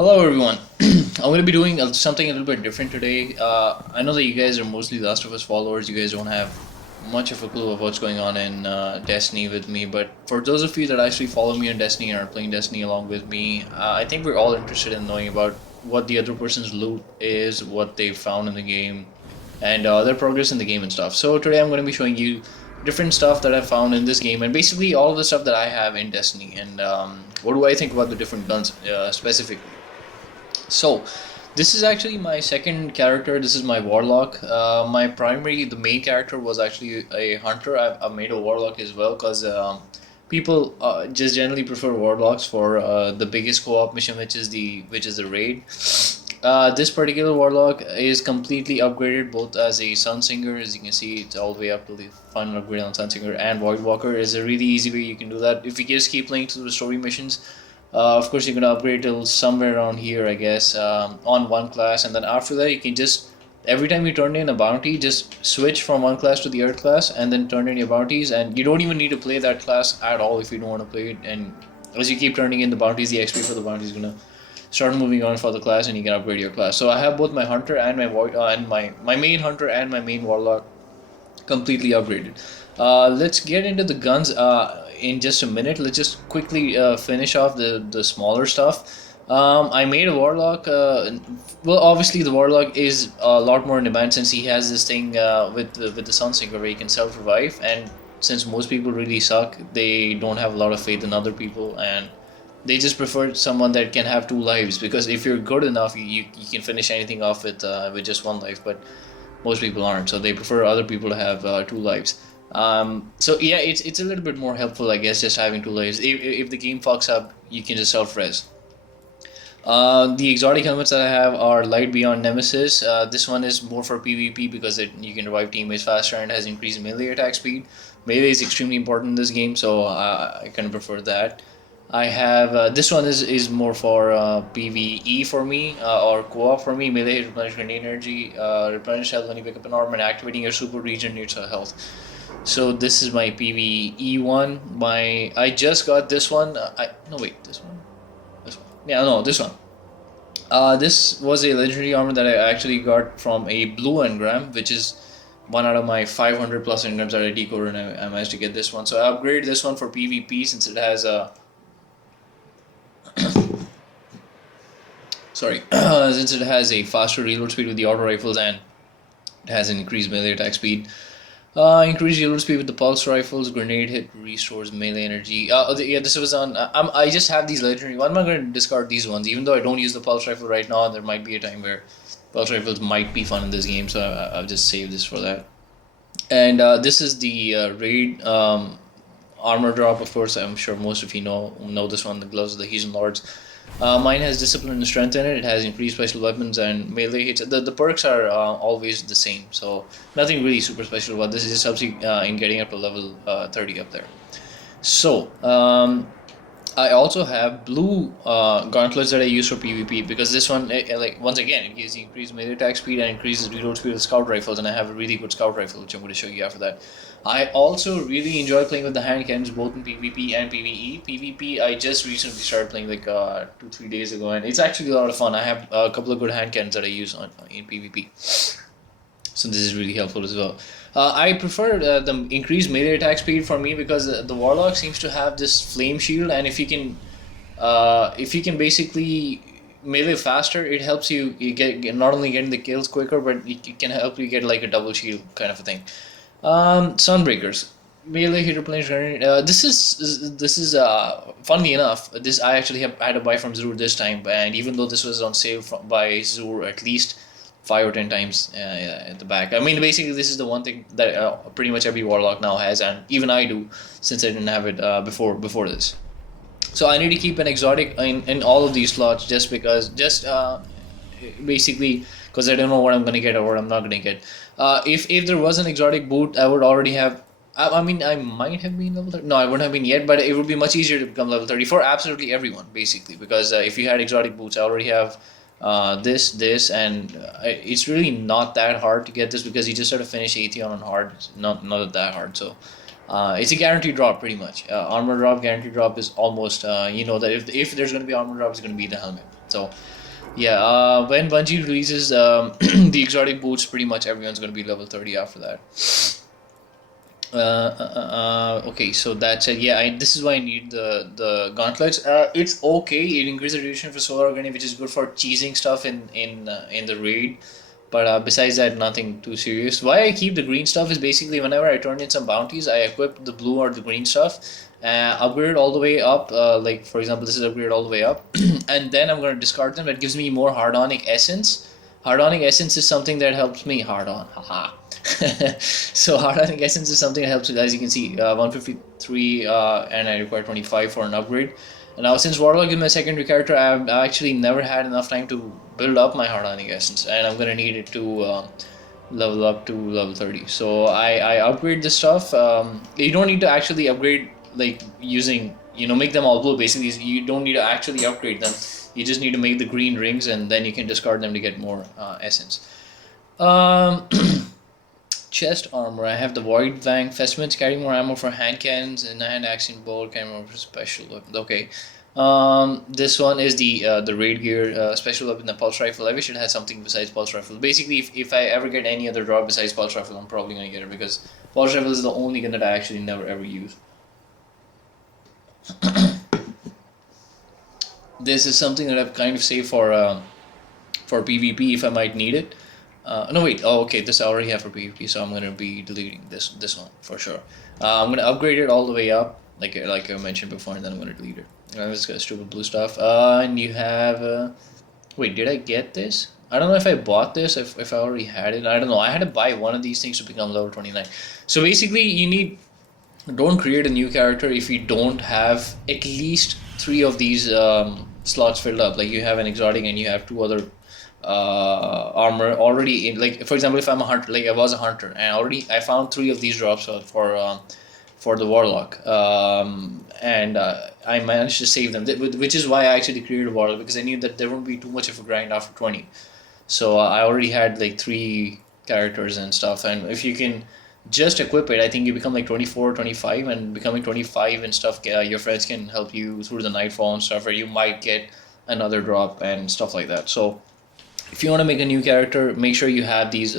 Hello everyone. I'm going to be doing something a little bit different today. I know that you guys are mostly Last of Us followers. You guys don't have much of a clue of what's going on in Destiny with me. But for those of you that actually follow me on Destiny and are playing Destiny along with me, I think we're all interested in knowing about what the other person's loot is, what they found in the game, and their progress in the game and stuff. So today I'm going to be showing you different stuff that I found in this game and basically all of the stuff that I have in Destiny and what do I think about the different guns specifically. So, this is actually my second character. This is my warlock. The main character was actually a hunter. I've made a warlock as well because people just generally prefer warlocks for the biggest co-op mission, which is the raid. This particular warlock is completely upgraded both as a Sunsinger, as you can see, it's all the way up to the final upgrade on Sunsinger, and Voidwalker is a really easy way you can do that. If you just keep playing through the story missions, of course, you're gonna upgrade till somewhere around here, I guess, on one class, and then after that, you can just every time you turn in a bounty, just switch from one class to the other class, and then turn in your bounties, and you don't even need to play that class at all if you don't want to play it. And as you keep turning in the bounties, the XP for the bounties is gonna start moving on for the class, and you can upgrade your class. So I have both my hunter and my void, and my main hunter and my main warlock completely upgraded. Let's get into the guns in just a minute. Let's just quickly finish off the smaller stuff. I made a warlock. Well, obviously the warlock is a lot more in demand since he has this thing with the Sunsinger where he can self revive, and since most people really suck, they don't have a lot of faith in other people, and they just prefer someone that can have two lives because if you're good enough, you can finish anything off with just one life, but most people aren't, so they prefer other people to have two lives. So yeah, it's a little bit more helpful, I guess, just having two lives. If the game fucks up, you can just self res. The exotic helmets that I have are Light Beyond Nemesis. This one is more for PvP because you can revive teammates faster and has increased melee attack speed. Melee is extremely important in this game, so I kind of prefer that. I have this one is more for PvE for me or co-op for me. Melee replenish grenade energy, replenish health when you pick up an arm, and activating your super regenerates health. So this is my PvE one. I just got this one. I no wait this one. Yeah, no, this one. This was a legendary armor that I actually got from a blue engram, which is one out of my 500 plus engrams that I decoded, and I managed to get this one. So I upgraded this one for PvP since it has a sorry, since it has a faster reload speed with the auto rifles and it has an increased melee attack speed. Increased reload speed with the pulse rifles. Grenade hit restores melee energy. Yeah, this was on. I just have these legendary. I'm not going to discard these ones, even though I don't use the pulse rifle right now. There might be a time where pulse rifles might be fun in this game, so I'll just save this for that. And this is the raid armor drop. Of course, I'm sure most of you know this one. The gloves of the Heathen Lords. Mine has discipline and strength in it. It has increased special weapons and melee hits. The perks are always the same, so nothing really super special about this. It just helps you in getting up to level 30 up there. So, I also have blue gauntlets that I use for PvP because this one, like once again, it gives you increased melee attack speed and increases reload speed with scout rifles, and I have a really good scout rifle, which I'm going to show you after that. I also really enjoy playing with the hand cannons both in PvP and PvE. PvP, I just recently started playing like 2-3 days ago, and it's actually a lot of fun. I have a couple of good hand cannons that I use in PvP. So this is really helpful as well. I prefer the increased melee attack speed for me because the warlock seems to have this flame shield, and if you can basically melee faster, it helps you get not only getting the kills quicker, but it can help you get like a double shield kind of a thing. Sunbreakers. Melee hit replenish grenade. This is funny enough. This I actually have had to buy from Zur this time, and even though this was on sale by Zur at least 5 or 10 times at the back. I mean, basically, this is the one thing that pretty much every warlock now has, and even I do, since I didn't have it before this. So I need to keep an exotic in all of these slots just basically because I don't know what I'm gonna get or what I'm not gonna get. If there was an exotic boot, I would already have. I mean, I might have been level 30. No, I wouldn't have been yet, but it would be much easier to become level 30 for absolutely everyone, basically. Because if you had exotic boots, I already have this, and it's really not that hard to get this because you just sort of finish Atheon on hard. It's not that hard, so it's a guaranteed drop pretty much. Armor drop, guaranteed drop is almost you know that if there's going to be armor drop, it's going to be the helmet. So yeah, when Bungie releases the exotic boots, pretty much everyone's going to be level 30 after that. Okay, so that's it. Yeah, this is why I need the gauntlets. It's okay. It increases the duration for solar organic, which is good for cheesing stuff in the raid. But besides that, nothing too serious. Why I keep the green stuff is basically whenever I turn in some bounties, I equip the blue or the green stuff, upgrade it all the way up. Like for example, this is upgraded all the way up, and then I'm gonna discard them. That gives me more hardonic essence. Hardonic essence is something that helps me hard on. Haha. So hardonic essence is something that helps you. As you can see, 153, and I require 25 for an upgrade. And now since Warlock is my secondary character, I've actually never had enough time to build up my hardonic essence, and I'm gonna need it to level up to level 30. So I upgrade this stuff. You don't need to actually upgrade like using, make them all blue. Basically, you don't need to actually upgrade them. You just need to make the green rings, and then you can discard them to get more essence. Chest armor. I have the Void Fang Vestments, carry more ammo for hand cannons, and hand axe and bolt, carry more for special weapons. Okay. This one is the raid gear, special weapon, the pulse rifle. I wish it had something besides pulse rifle. Basically, if I ever get any other drop besides pulse rifle, I'm probably gonna get it, because pulse rifle is the only gun that I actually never ever use. This is something that I've kind of saved for PvP if I might need it. No wait, oh okay, this I already have for PvP, so I'm gonna be deleting this one for sure. I'm gonna upgrade it all the way up, like I mentioned before, and then I'm gonna delete it. I just got stupid blue stuff. And you have wait, did I get this? I don't know if I bought this, if I already had it. I don't know. I had to buy one of these things to become level 29. So basically, don't create a new character if you don't have at least 3 of these slots filled up. Like you have an exotic and you have 2 other armor already in. Like for example, if I'm a hunter, like I was a hunter, and I found 3 of these drops for the warlock, and I managed to save them, which is why I actually created a warlock, because I knew that there wouldn't be too much of a grind after 20. So I already had like 3 characters and stuff, and if you can just equip it, I think you become like 24, 25, and becoming 25 and stuff, your friends can help you through the nightfall and stuff, where you might get another drop and stuff like that. So if you want to make a new character, make sure you have these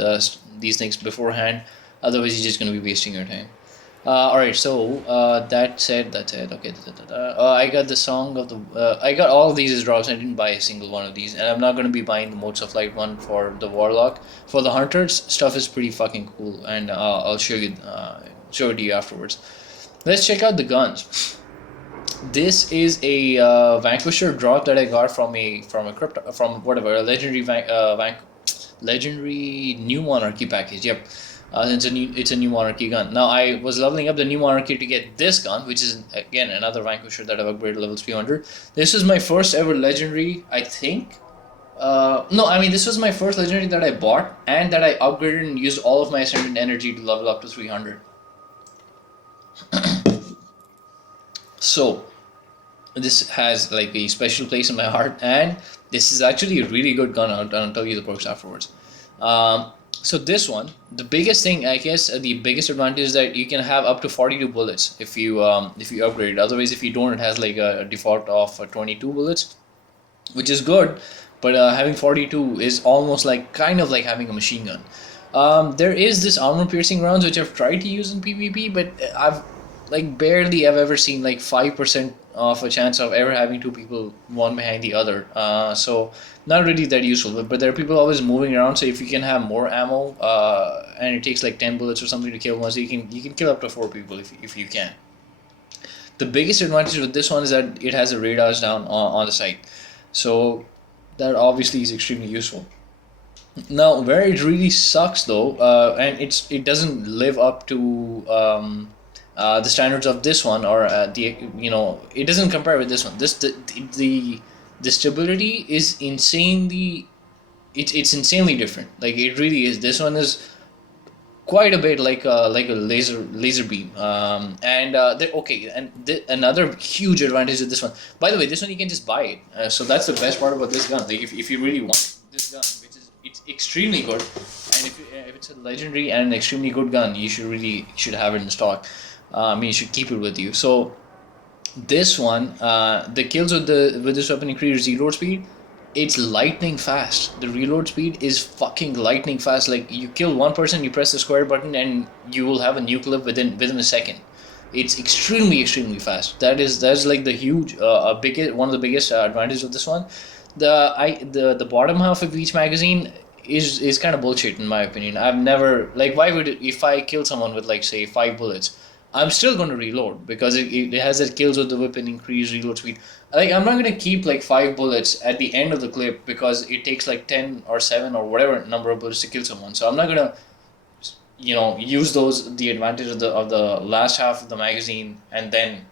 things beforehand. Otherwise, you're just going to be wasting your time. Alright, so that's it. Okay, I got the song of the. I got all of these as drops. I didn't buy a single one of these, and I'm not going to be buying the Modes of Light one for the Warlock. For the Hunters, stuff is pretty fucking cool, and I'll show it to you afterwards. Let's check out the guns. This is a Vanquisher drop that I got from a legendary New Monarchy package. Yep. It's a New Monarchy gun. Now I was leveling up the New Monarchy to get this gun, which is again another Vanquisher that I've upgraded level 300. This is my first ever legendary, I think. No, I mean this was my first legendary that I bought and that I upgraded and used all of my ascendant energy to level up to 300. So this has like a special place in my heart, and this is actually a really good gun. I'll tell you the perks afterwards. So this one, the biggest thing, I guess, the biggest advantage is that you can have up to 42 bullets if you upgrade it. Otherwise, if you don't, it has like a default of 22 bullets, which is good. But having 42 is almost like kind of like having a machine gun. There is this armor piercing rounds which I've tried to use in PvP, but I've barely have ever seen like 5% of a chance of ever having 2 people one behind the other. So not really that useful, but there are people always moving around, so if you can have more ammo, and it takes like 10 bullets or something to kill one, so you can kill up to 4 people if you can. The biggest advantage with this one is that it has a radars down on the side, so that obviously is extremely useful. Now where it really sucks though, and it doesn't live up to the standards of this one, or it doesn't compare with this one. The stability is insanely, it's insanely different. Like it really is. This one is quite a bit like a laser beam. Another huge advantage of this one. By the way, this one you can just buy it. So that's the best part about this gun. Like if you really want this gun, it's extremely good, and if it's a legendary and an extremely good gun, you should have it in stock. You should keep it with you. So this one, the kills with this weapon increase reload speed, it's lightning fast. The reload speed is fucking lightning fast. Like you kill one person, you press the square button, and you will have a new clip within a second. It's extremely fast. That's like the huge, biggest one of the biggest advantages of this one. The bottom half of each magazine is kind of bullshit in my opinion. I've never like why would it, if I kill someone with like say 5 bullets, I'm still going to reload because it has that kills with the weapon increase reload speed. Like I'm not going to keep like 5 bullets at the end of the clip because it takes like 10 or 7 or whatever number of bullets to kill someone. So I'm not going to use those the advantage of the last half of the magazine and then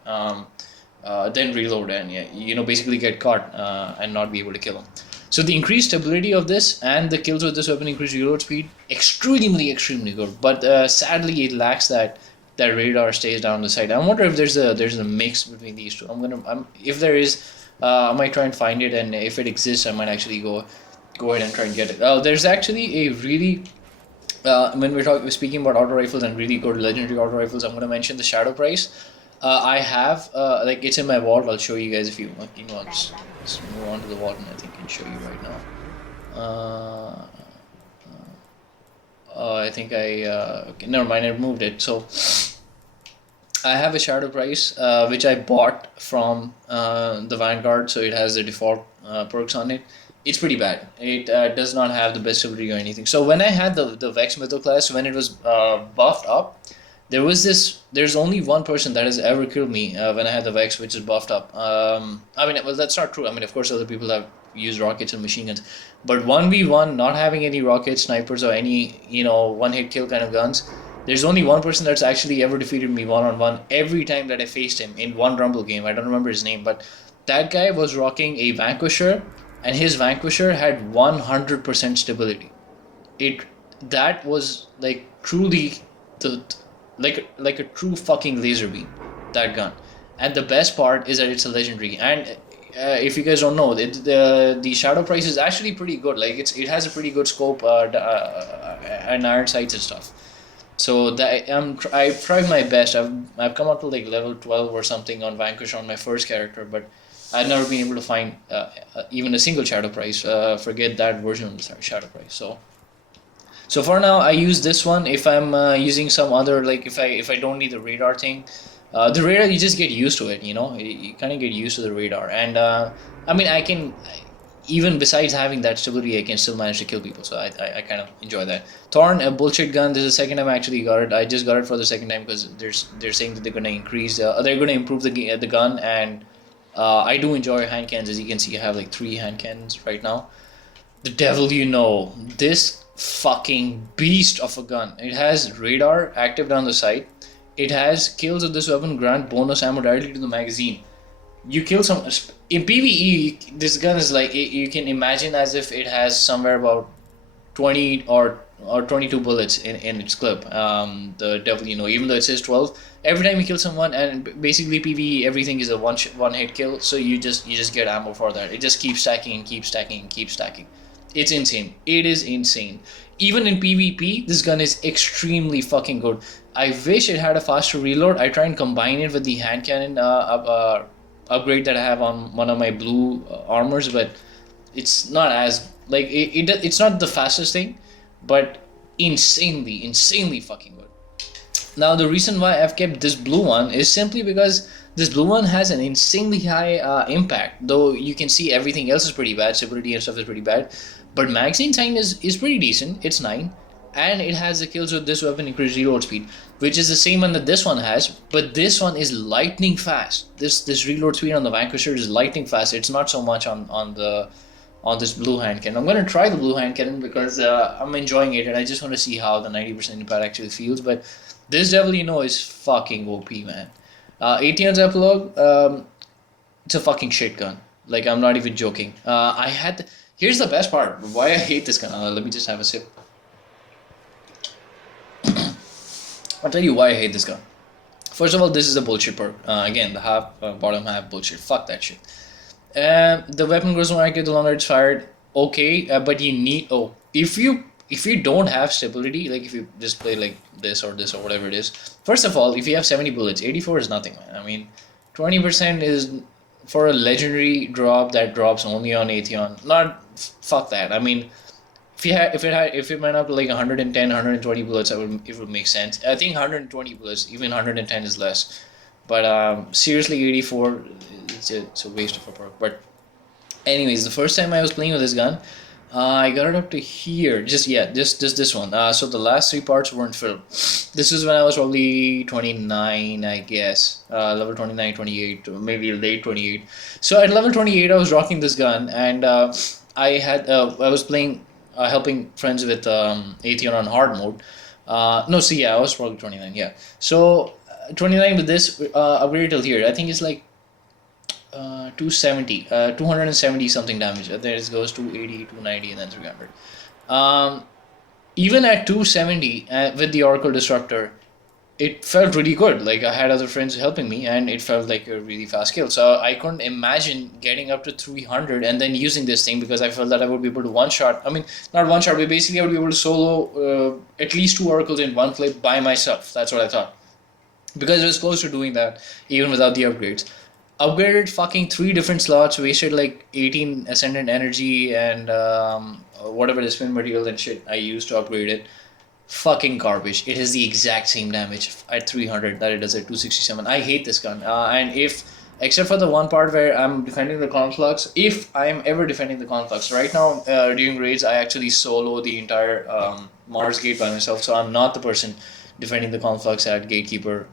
reload and basically get caught and not be able to kill them. So the increased stability of this and the kills with this weapon increased reload speed extremely good, but sadly it lacks that radar stays down the side. I wonder if there's a mix between these two. If there is, I might try and find it, and if it exists I might actually go ahead and try and get it. There's actually a really when we're speaking about auto rifles and really good legendary auto rifles, I'm going to mention the Shadow Price. I have like it's in my vault. I'll show you guys if you want. Let's move on to the vault, and I think I can show you right now. I think okay, never mind. I removed it. So I have a Shadow Price which I bought from the Vanguard, so it has the default perks on it. It's pretty bad. It does not have the best ability or anything. So when I had the Vex Mytho class, when it was buffed up, there's only one person that has ever killed me when I had the Vex, which is buffed up. Well, that's not true. I mean, of course, other people have used rockets and machine guns, but 1v1, not having any rockets, snipers, or any one-hit kill kind of guns, there's only one person that's actually ever defeated me one-on-one every time that I faced him in one Rumble game. I don't remember his name, but that guy was rocking a Vanquisher, and his Vanquisher had 100% stability. That was like truly like a true fucking laser beam, that gun. And the best part is that it's a legendary. And if you guys don't know, the Shadow Price is actually pretty good. Like it has a pretty good scope and iron sights and stuff. So I've tried my best. I've come up to like level 12 or something on Vanquish on my first character, but I've never been able to find even a single Shadow Price. Forget that version of the Shadow Price. So for now, I use this one. If I'm using some other, like if I don't need the radar thing, the radar, you just get used to it. You kind of get used to the radar, and I can, even besides having that stability, I can still manage to kill people. So I kind of enjoy that. Thorn, a bullshit gun. This is the second time I actually got it. I just got it for the second time because they're saying that they're gonna improve the gun, and I do enjoy hand cannons. As you can see, I have like 3 hand cannons right now. The devil, this fucking beast of a gun. It has radar active down the sight. It has kills with this weapon grant bonus ammo directly to the magazine. You kill some in PvE. This gun is like you can imagine as if it has somewhere about 20 or 22 bullets in its clip. The devil, even though it says 12, every time you kill someone, and basically PvE, everything is a one hit kill. So you just get ammo for that. It just keeps stacking and keeps stacking and keeps stacking. It's insane. It is insane. Even in PvP, this gun is extremely fucking good. I wish it had a faster reload. I try and combine it with the hand cannon upgrade that I have on one of my blue armors, but it's not as like it's not the fastest thing, but insanely fucking good. Now the reason why I've kept this blue one is simply because this blue one has an insanely high impact. Though you can see everything else is pretty bad, stability and stuff is pretty bad, but magazine time is pretty decent. It's 9, and it has the kills with this weapon increased reload speed, which is the same one that this one has, but this one is lightning fast. This reload speed on the Vanquisher is lightning fast. It's not so much on this blue hand cannon. I'm going to try the blue hand cannon because I'm enjoying it, and I just want to see how the 90% impact actually feels. But this devil, is fucking OP, man. 18's epilogue, it's a fucking shit gun. Like, I'm not even joking. Here's the best part. Why I hate this gun. Let me just have a sip. I'll tell you why I hate this gun. First of all, this is a bullshit perk. Again, the bottom half bullshit. Fuck that shit. The weapon grows more accurate the longer it's fired. Okay, but you need... if you don't have stability, like if you just play like this or whatever it is, first of all, if you have 70 bullets, 84 is nothing, man. I mean, 20% is for a legendary drop that drops only on Atheon, not fuck that. I mean, if it went up to like 110, 120 bullets, it would make sense. I think 120 bullets, even 110 is less. But seriously, 84, it's a waste of a perk. But anyways, the first time I was playing with this gun, I got it up to here. Just this one. So the last three parts weren't filled. This is when I was probably 29, I guess. Level 29, 28, or maybe late 28. So at level 28, I was rocking this gun, and I was playing, helping friends with Atheon on hard mode. No, see, yeah, I was probably 29. Yeah. So 29 with this upgrade till here. I think it's like 270, 270 something damage. There it goes 280, 290, and then 300. Even at 270 with the Oracle Disruptor, it felt really good. Like I had other friends helping me, and it felt like a really fast kill. So I couldn't imagine getting up to 300 and then using this thing, because I felt that I would be able to one shot. I mean, not one shot, but basically I would be able to solo at least two Oracles in one clip by myself. That's what I thought, because it was close to doing that even without the upgrades. Upgraded fucking 3 different slots, wasted like 18 Ascendant Energy and whatever the spin material and shit I used to upgrade it. Fucking garbage. It has the exact same damage at 300 that it does at 267. I hate this gun. And if, except for the one part where I'm defending the conflux, if I'm ever defending the conflux, right now during raids I actually solo the entire Mars gate by myself, so I'm not the person defending the conflux at gatekeeper.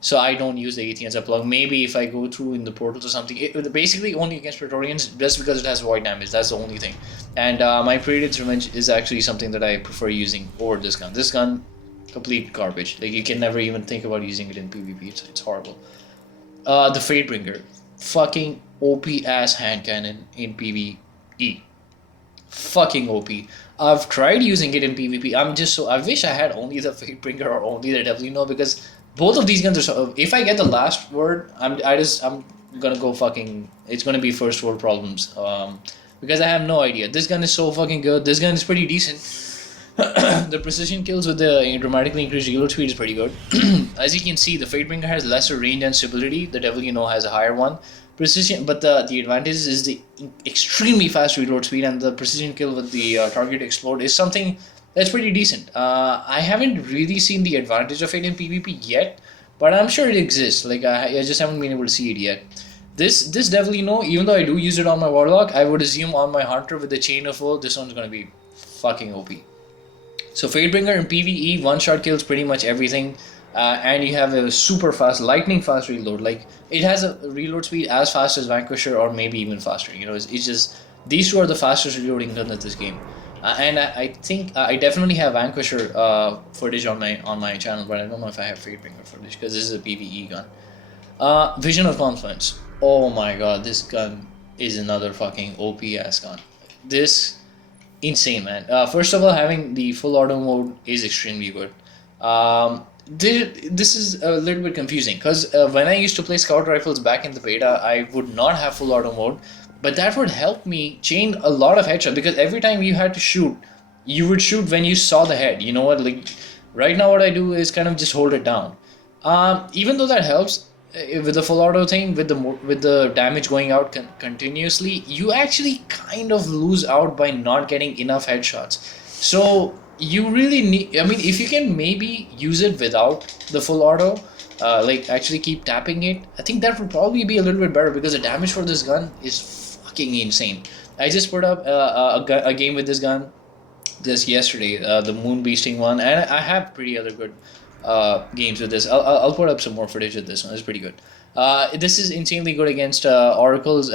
So I don't use the AT as a plug. Maybe if I go through in the portals or something. Basically only against Praetorians, just because it has void damage. That's the only thing. And my Predator's Revenge is actually something that I prefer using over this gun. This gun, complete garbage. Like, you can never even think about using it in PvP. It's horrible. The Fatebringer. Fucking OP ass hand cannon in PvE. Fucking OP. I've tried using it in PvP. I wish I had only the Fatebringer or only the WNO, because both of these guns are so. If I get the last word, I'm gonna go fucking. It's gonna be first world problems. Because I have no idea. This gun is so fucking good. This gun is pretty decent. The precision kills with the dramatically increased reload speed is pretty good. As you can see, the Fatebringer has lesser range and stability. The has a higher one. Precision, but the advantage is the extremely fast reload speed, and the precision kill with the target explode is something that's pretty decent. I haven't really seen the advantage of it in PvP yet, but I'm sure it exists. Like I just haven't been able to see it yet. This even though I do use it on my Warlock, I would assume on my Hunter with the Chain of Woe, this one's gonna be fucking OP. So Fatebringer in PvE, one-shot kills pretty much everything, and you have a super fast, lightning fast reload. Like, it has a reload speed as fast as Vanquisher, or maybe even faster. You know, it's just, these two are the fastest reloading guns in this game. And I think I definitely have Vanquisher footage on my channel, but I don't know if I have Fatebringer footage, because this is a PvE gun. Vision of Confluence. Oh my god, this gun is another fucking OP ass gun. This, insane, man. First of all, having the full auto mode is extremely good. This is a little bit confusing, because when I used to play scout rifles back in the beta, I would not have full auto mode, but that would help me chain a lot of headshots, because every time you had to shoot, you would shoot when you saw the head. You know what? Like, right now what I do is kind of just hold it down. Even though that helps with the full auto thing, with the damage going out continuously, you actually kind of lose out by not getting enough headshots. So you really need, I mean, if you can maybe use it without the full auto, like actually keep tapping it, I think that would probably be a little bit better, because the damage for this gun is fucking insane. I just put up a game with this gun just yesterday, the moon beasting one, and I have pretty other good games with this. I'll put up some more footage of this one. It's pretty good. This is insanely good against oracles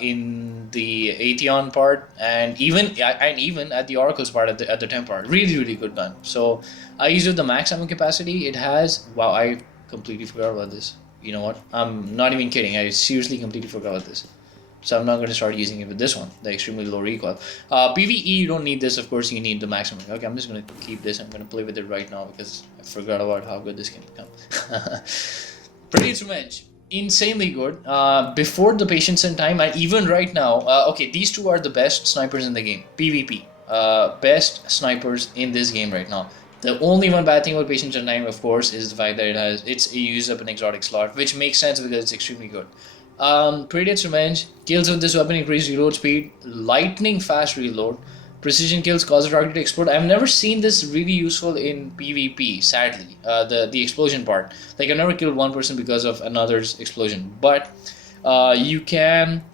in the Atheon part, and even at the oracles part, at the temp part. Really good gun. So I used it with the max ammo capacity. It has, wow, I completely forgot about this. You know what? I'm not even kidding. I seriously completely forgot about this. So I'm not going to start using it with this one, the extremely low recoil. PvE, you don't need this, of course, you need the maximum. Okay, I'm just going to keep this. I'm going to play with it right now, because I forgot about how good this can become. Predator's Revenge, insanely good. Before the Patience in Time, and even right now, okay, these two are the best snipers in the game. PvP, best snipers in this game right now. The only one bad thing about Patience in Time, of course, is the fact that it uses up an exotic slot, which makes sense because it's extremely good. Predate's Revenge. Kills with this weapon increase reload speed, lightning fast reload, precision kills cause the target to explode. I've never seen this really useful in PvP, sadly. The explosion part. Like, I've never killed one person because of another's explosion. But you can.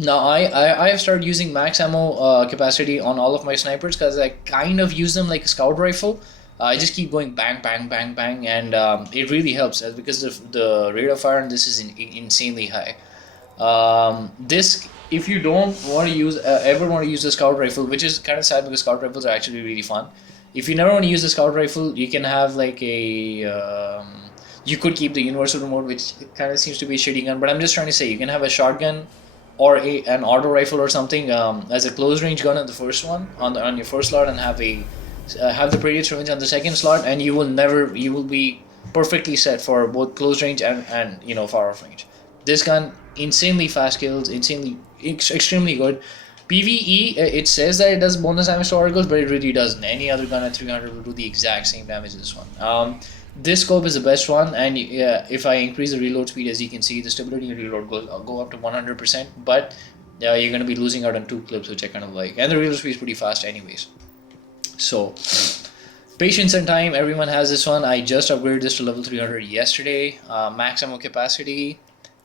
Now, I have started using max ammo capacity on all of my snipers because I kind of use them like a scout rifle. I just keep going bang, bang, bang, bang, and it really helps because the rate of fire on this is insanely high. This, if you don't want to use ever want to use the scout rifle, which is kind of sad because scout rifles are actually really fun. If you never want to use the scout rifle, you can have like a you could keep the universal remote, which kind of seems to be a shitty gun. But I'm just trying to say you can have a shotgun or an auto rifle or something as a close range gun on the first one on your first slot, and have the Predator's Revenge on the second slot, and you will be perfectly set for both close range and far off range. This gun, insanely fast kills, extremely good. PvE, it says that it does bonus damage to oracles, but it really doesn't. Any other gun at 300 will do the exact same damage as this one. This scope is the best one, and if I increase the reload speed, as you can see, the stability and reload go up to 100%, but you're going to be losing out on 2 clips, which I kind of like. And the reload speed is pretty fast anyways. So, patience and time, everyone has this one. I just upgraded this to level 300 yesterday. Max ammo capacity.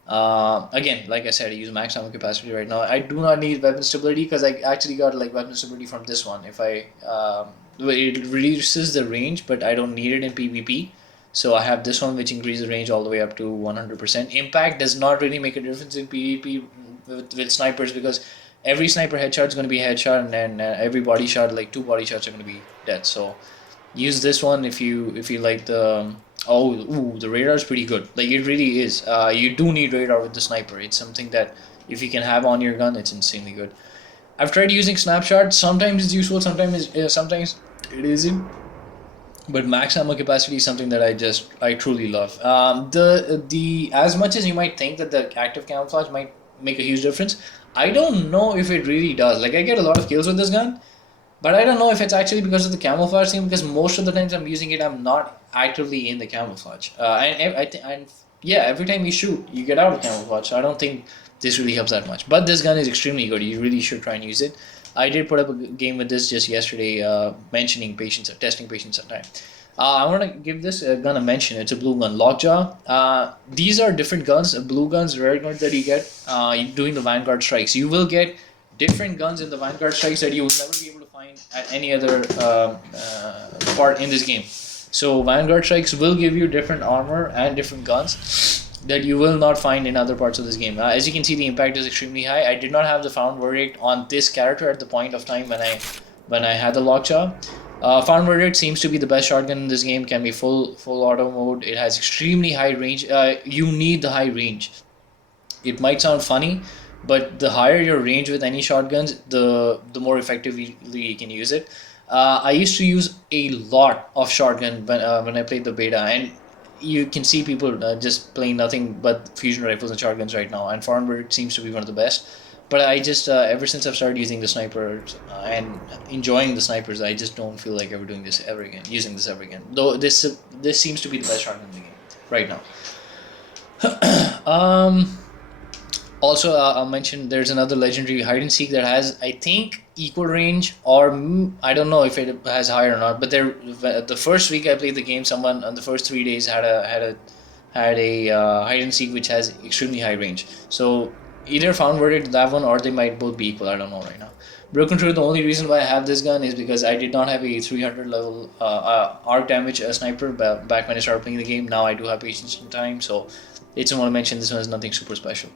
Again, like I said, I use max ammo capacity right now. I do not need weapon stability because I actually got like weapon stability from this one. If I it reduces the range, but I don't need it in PvP. So I have this one, which increases the range all the way up to 100%. Impact does not really make a difference in PvP with snipers because every sniper headshot is going to be a headshot, and then every body shot, like 2 body shots, are going to be dead. So use this one if you like the the radar is pretty good. Like, it really is. You do need radar with the sniper. It's something that if you can have on your gun, it's insanely good. I've tried using snapshot. Sometimes it's useful. Sometimes it isn't. But max ammo capacity is something that I truly love. The as much as you might think that the active camouflage might make a huge difference, I don't know if it really does. Like, I get a lot of kills with this gun, but I don't know if it's actually because of the camouflage thing, because most of the times I'm using it, I'm not actively in the camouflage. And yeah, every time you shoot, you get out of camouflage. So I don't think this really helps that much. But this gun is extremely good. You really should try and use it. I did put up a game with this just yesterday, mentioning patience, testing patience at time. I want to give this gun a mention. It's a blue gun, Lockjaw. These are different guns. Blue guns, rare guns that you get doing the Vanguard strikes. You will get different guns in the Vanguard strikes that you will never be able to find at any other part in this game. So Vanguard strikes will give you different armor and different guns that you will not find in other parts of this game. As you can see, the impact is extremely high. I did not have the found verdict on this character at the point of time when I had the Lockjaw. Found verdict seems to be the best shotgun in this game. Can be full auto mode. It has extremely high range. You need the high range. It might sound funny, but the higher your range with any shotguns, the more effectively you can use it. I used to use a lot of shotgun when I played the beta, and you can see people just playing nothing but fusion rifles and shotguns right now, and Farnborough seems to be one of the best. But I just ever since I've started using the snipers and enjoying the snipers, I just don't feel like ever doing this ever again, using this ever again. Though this seems to be the best shotgun in the game right now. Also, I'll mention there's another legendary hide and seek that has, I think, equal range, or I don't know if it has higher or not. But the first week I played the game, someone on the first 3 days had a hide and seek which has extremely high range. So either found verdict that one, or they might both be equal. I don't know right now. Broken Truth, the only reason why I have this gun is because I did not have a 300 level arc damage sniper back when I started playing the game. Now I do have patience and time, so it's want to mention this one is nothing super special.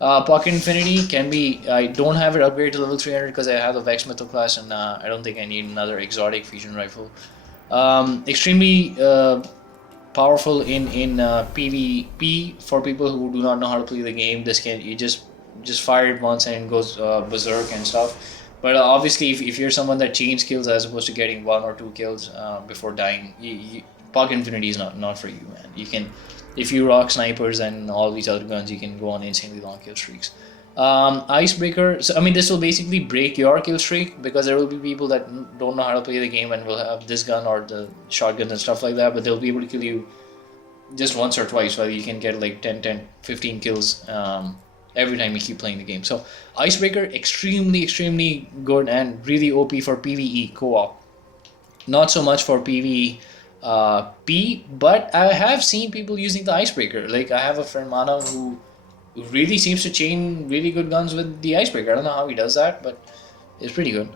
Pocket Infinity can be. I don't have it upgraded to level 300 because I have the Vex Mythal class, and I don't think I need another exotic fusion rifle. Extremely powerful in PvP for people who do not know how to play the game. This can you just fire it once and it goes berserk and stuff. But obviously, if you're someone that chains kills as opposed to getting 1 or 2 kills before dying, Pocket Infinity is not for you, man. You can. If you rock snipers and all these other guns, you can go on insanely long kill streaks. Icebreaker. So I mean, this will basically break your kill streak because there will be people that don't know how to play the game and will have this gun or the shotguns and stuff like that, but they'll be able to kill you just once or twice, while you can get like 10, 15 kills every time you keep playing the game. So Icebreaker, extremely good and really OP for PvE co-op. Not so much for PvP, but I have seen people using the Icebreaker. Like I have a friend Manav who really seems to chain really good guns with the Icebreaker. I don't know how he does that, but it's pretty good.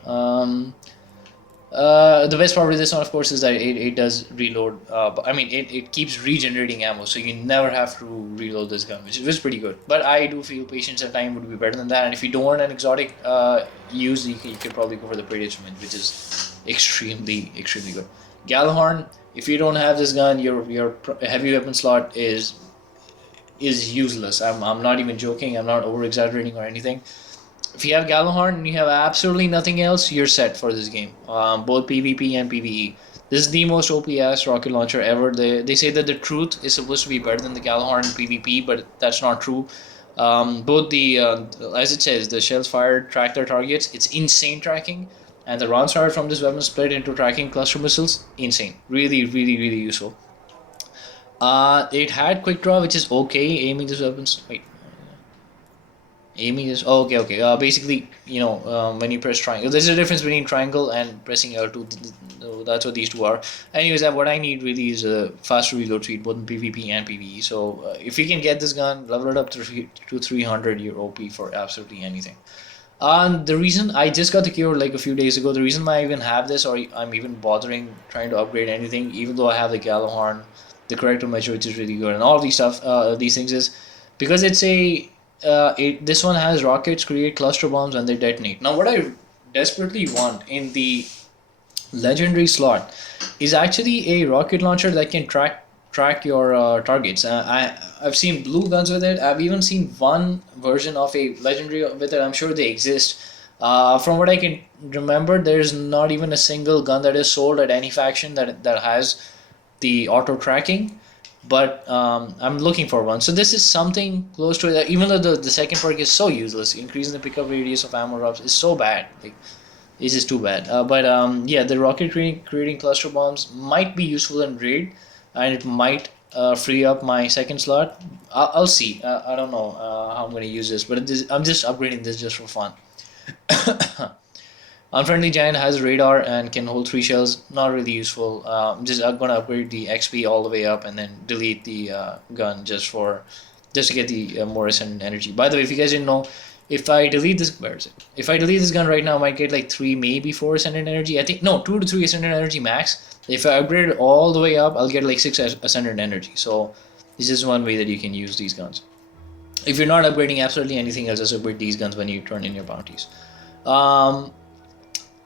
The best part with this one, of course, is that it does reload. But I mean, it keeps regenerating ammo, so you never have to reload this gun, which is pretty good. But I do feel patience and time would be better than that. And if you don't want an exotic use, you could probably go for the Predatory Instrument, which is extremely good. Gallahorn, if you don't have this gun, your heavy weapon slot is useless. I'm not even joking. I'm not over exaggerating or anything. If you have Gallahorn and you have absolutely nothing else, you're set for this game. Both PvP and PvE. This is the most OP ass rocket launcher ever. They say that the truth is supposed to be better than the Gallahorn in PvP, but that's not true. Both the as it says, the shells fired track their targets. It's insane tracking, and the rounds fired from this weapon split into tracking cluster missiles. Insane, really useful. It had quick draw, which is okay. Aiming this weapons. Wait, aiming is okay. Basically, when you press triangle, there's a difference between triangle and pressing L2. That's what these two are. Anyways, what I need really is a faster reload speed, both in PvP and PvE. So if you can get this gun, level it up to 300, you're OP for absolutely anything. The reason I just got the cure like a few days ago, the reason why I even have this, or I'm even bothering trying to upgrade anything, even though I have the Gallahorn, the corrective measure, which is really good, and all of these things is because it's a this one has rockets create cluster bombs and they detonate. Now, what I desperately want in the legendary slot is actually a rocket launcher that can track your targets. I've seen blue guns with it. I've even seen one version of a legendary with it. I'm sure they exist. From what I can remember, there's not even a single gun that is sold at any faction that has the auto tracking, but I'm looking for one. So this is something close to it. Even though the second perk is so useless, increasing the pickup radius of ammo drops is so bad. Like, it's just too bad. But yeah, the rocket creating cluster bombs might be useful in raid, and it might free up my second slot. I'll see. I don't know how I'm going to use this, but I'm just upgrading this just for fun. Unfriendly Giant has radar and can hold 3 shells. Not really useful. I'm gonna upgrade the XP all the way up and then delete the gun just to get the more ascendant energy. By the way, if you guys didn't know, if I delete this, where is it? If I delete this gun right now, I might get like 3, maybe 4 ascendant energy. I think no, 2 to 3 ascendant energy max. If I upgrade it all the way up, I'll get like 6 ascendant energy. So this is one way that you can use these guns. If you're not upgrading absolutely anything else, just upgrade these guns when you turn in your bounties.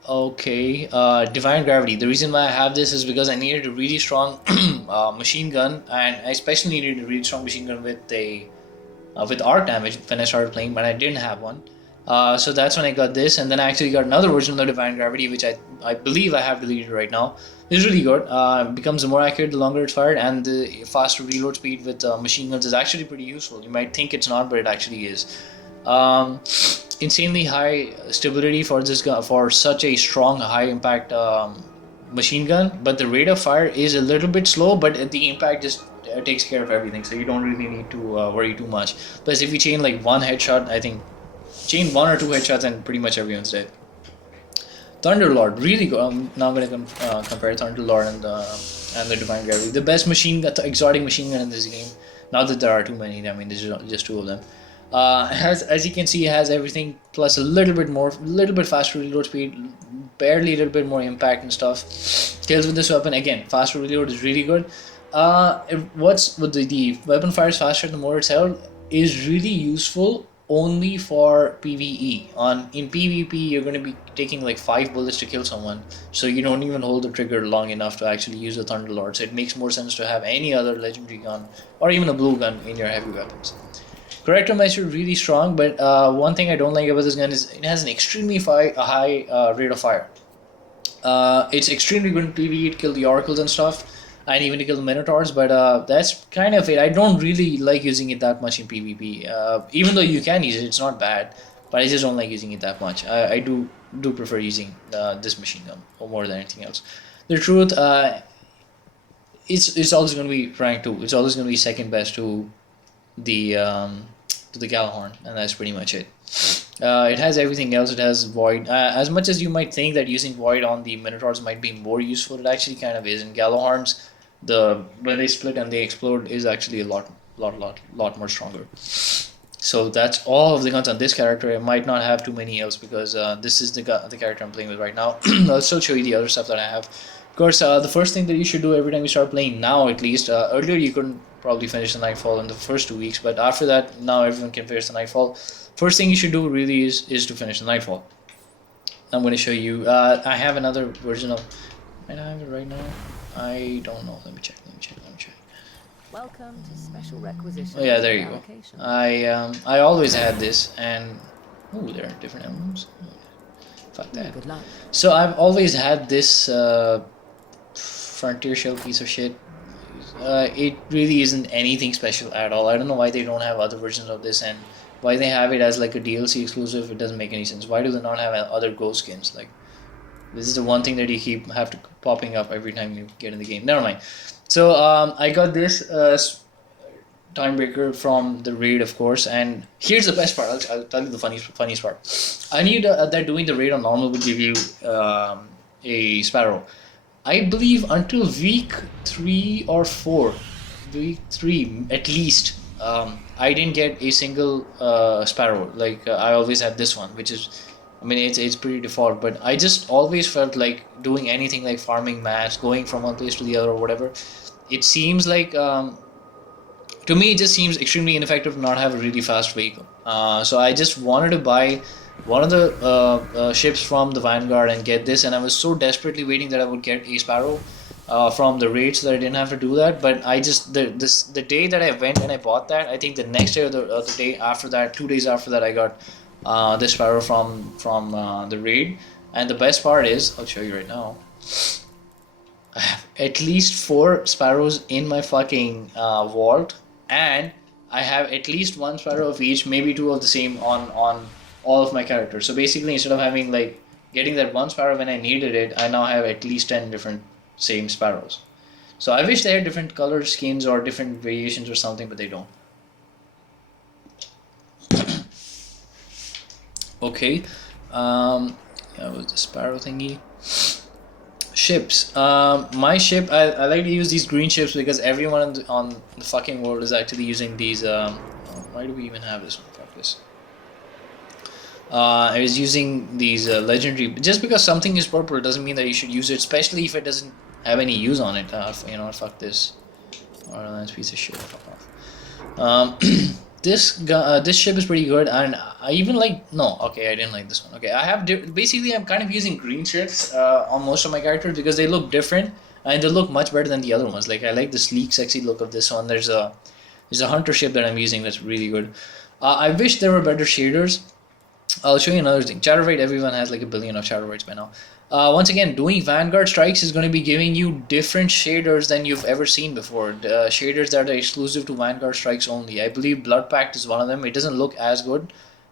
Okay, Divine Gravity. The reason why I have this is because I needed a really strong machine gun, and I especially needed a really strong machine gun with arc damage when I started playing, but I didn't have one. So that's when I got this, and then I actually got another version of the Divine Gravity, which I believe I have deleted right now. It's really good. It becomes more accurate the longer it's fired, and the faster reload speed with machine guns is actually pretty useful. You might think it's not, but it actually is. Insanely high stability for this gun, for such a strong high impact machine gun, but the rate of fire is a little bit slow, but the impact just takes care of everything, so you don't really need to worry too much. Plus, if you chain like one headshot, I think chain 1 or 2 headshots and pretty much everyone's dead. Thunderlord, really good. I'm now going to compare Thunderlord and the Divine Gravity. The best exotic machine gun in this game. Not that there are too many. I mean, there's just 2 of them. As you can see, it has everything plus a little bit faster reload speed, barely a little bit more impact and stuff. Kills with this weapon, again, faster reload is really good. What's with the weapon fires faster the more it's held is really useful only for PvE. In PvP, you're going to be taking like 5 bullets to kill someone, so you don't even hold the trigger long enough to actually use the Thunderlord. So it makes more sense to have any other legendary gun or even a blue gun in your heavy weapons. Corrector measure really strong, but one thing I don't like about this gun is it has an extremely high rate of fire. It's extremely good in PvE to kill the oracles and stuff, and even to kill the minotaurs, but that's kind of it. I don't really like using it that much in PvP. Even though you can use it, it's not bad, but I just don't like using it that much. I do prefer using this machine gun more than anything else. The truth, it's always going to be rank 2. It's always going to be second best to the to the Gallahorn, and that's pretty much it. It has everything else. It has Void. As much as you might think that using Void on the Minotaurs might be more useful, it actually kind of is. In Gallahorns, when they split and they explode is actually a lot more stronger. So that's all of the guns on this character. I might not have too many else because this is the character I'm playing with right now. I'll still show you the other stuff that I have. Of course, the first thing that you should do every time you start playing now, at least, earlier you couldn't probably finish the Nightfall in the first 2 weeks, but after that, now everyone can finish the Nightfall. First thing you should do really is to finish the Nightfall. I'm going to show you. I have another version of. Might I have it right now? I don't know. Let me check. Welcome to special requisition. Oh yeah, there you go. I always had this, and there are different emblems. Fuck that. Good luck. So I've always had this frontier shell piece of shit. It really isn't anything special at all. I don't know why they don't have other versions of this, and why they have it as like a DLC exclusive. It doesn't make any sense. Why do they not have other ghost skins? Like, this is the one thing that you have to popping up every time you get in the game. Never mind. So I got this Timebreaker from the raid, of course, and here's the best part. I'll tell you the funniest part. I knew that doing the raid on normal would give you a Sparrow. I believe until week 3 or 4, week 3 at least, I didn't get a single Sparrow. Like I always had this one, which is, I mean, it's pretty default, but I just always felt like doing anything like farming mats, going from one place to the other or whatever. It seems like, to me, it just seems extremely ineffective to not have a really fast vehicle. So I just wanted to buy one of the ships from the Vanguard and get this, and I was so desperately waiting that I would get a Sparrow from the raid so that I didn't have to do that. But I just, the day that I went and I bought that, I think the next day or the day after that, 2 days after that, I got the Sparrow from the raid. And the best part is, I'll show you right now, I have at least 4 Sparrows in my fucking vault, and I have at least 1 Sparrow of each, maybe 2 of the same on all of my characters. So basically, instead of having like getting that 1 Sparrow when I needed it, I now have at least 10 different same Sparrows. So I wish they had different color skins or different variations or something, but they don't. Okay, that was the Sparrow thingy. Ships. My ship, I like to use these green ships because everyone on the fucking world is actually using these. Why do we even have this one? Fuck this. I was using these legendary. Just because something is purple doesn't mean that you should use it, especially if it doesn't have any use on it. Fuck this. Oh, that's a piece of shit. Fuck off. This ship is pretty good, and I even like. No, okay, I didn't like this one. Okay, I have basically I'm kind of using green ships on most of my characters because they look different and they look much better than the other ones. Like I like the sleek, sexy look of this one. There's a hunter ship that I'm using that's really good. I wish there were better shaders. I'll show you another thing. Shadow Raid, everyone has like 1 billion of Shadow Raids by now. Once again, doing Vanguard strikes is going to be giving you different shaders than you've ever seen before. Shaders that are exclusive to Vanguard strikes only. I believe Blood Pact is one of them. It doesn't look as good,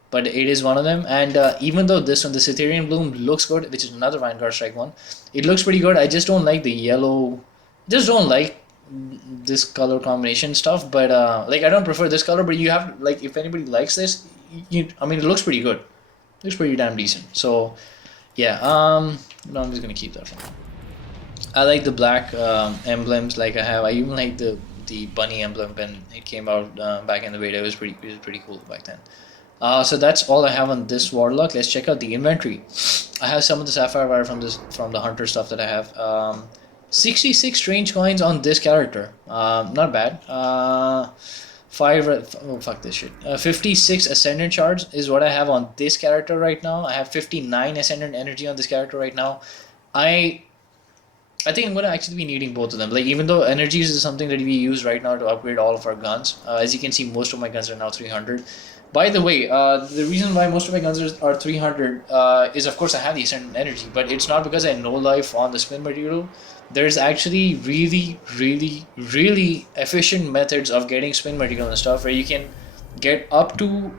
but it is one of them. And even though this one, the Cytherian Bloom, looks good, which is another Vanguard strike one, it looks pretty good. I just don't like the yellow. Just don't like this color combination stuff. But like I don't prefer this color. But you have like if anybody likes this, I mean it looks pretty good. It looks pretty damn decent. So. Yeah, no, I'm just gonna keep that for now. I like the black emblems like I have. I even like the bunny emblem when it came out back in the beta. It was pretty cool back then. So that's all I have on this warlock. Let's check out the inventory. I have some of the sapphire wire from the hunter stuff that I have. 66 strange coins on this character. Not bad. 56 ascendant shards is what I have on this character right now. I have 59 ascendant energy on this character right now. I think I'm going to actually be needing both of them. Like even though energy is something that we use right now to upgrade all of our guns. As you can see, most of my guns are now 300. By the way, the reason why most of my guns are 300 is of course I have the ascendant energy, but it's not because I know life on the spin material. There's actually really efficient methods of getting spin material and stuff where you can get up to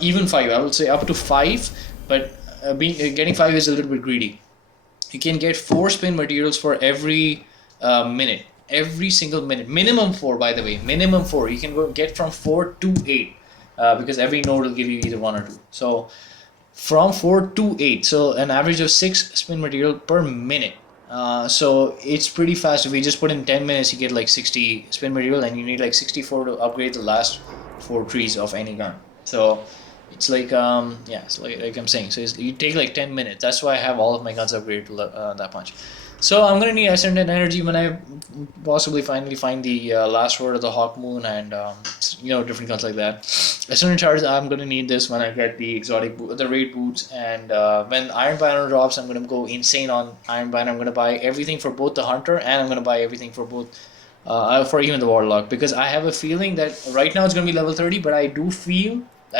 even 5. I would say up to 5, but getting 5 is a little bit greedy. You can get 4 spin materials for every minute. Every single minute. Minimum 4, by the way. Minimum 4. You can get from 4 to 8. because every node will give you either 1 or 2. So from 4 to 8, so an average of 6 spin material per minute. So it's pretty fast. If we just put in 10 minutes, you get like 60 spin material, and you need like 64 to upgrade the last 4 trees of any gun. So it's like yeah, so like I'm saying, so you take like 10 minutes. That's why I have all of my guns upgraded to that much. So I'm gonna need Ascendant Energy when I possibly finally find the last word of the Hawk Moon, and different guns like that. Ascendant Charge, I'm gonna need this when I get the the raid boots, and when Iron Banner drops, I'm gonna go insane on Iron Banner. I'm gonna buy everything for both the Hunter, and I'm gonna buy everything for both for even the Warlock, because I have a feeling that right now it's gonna be level 30, but I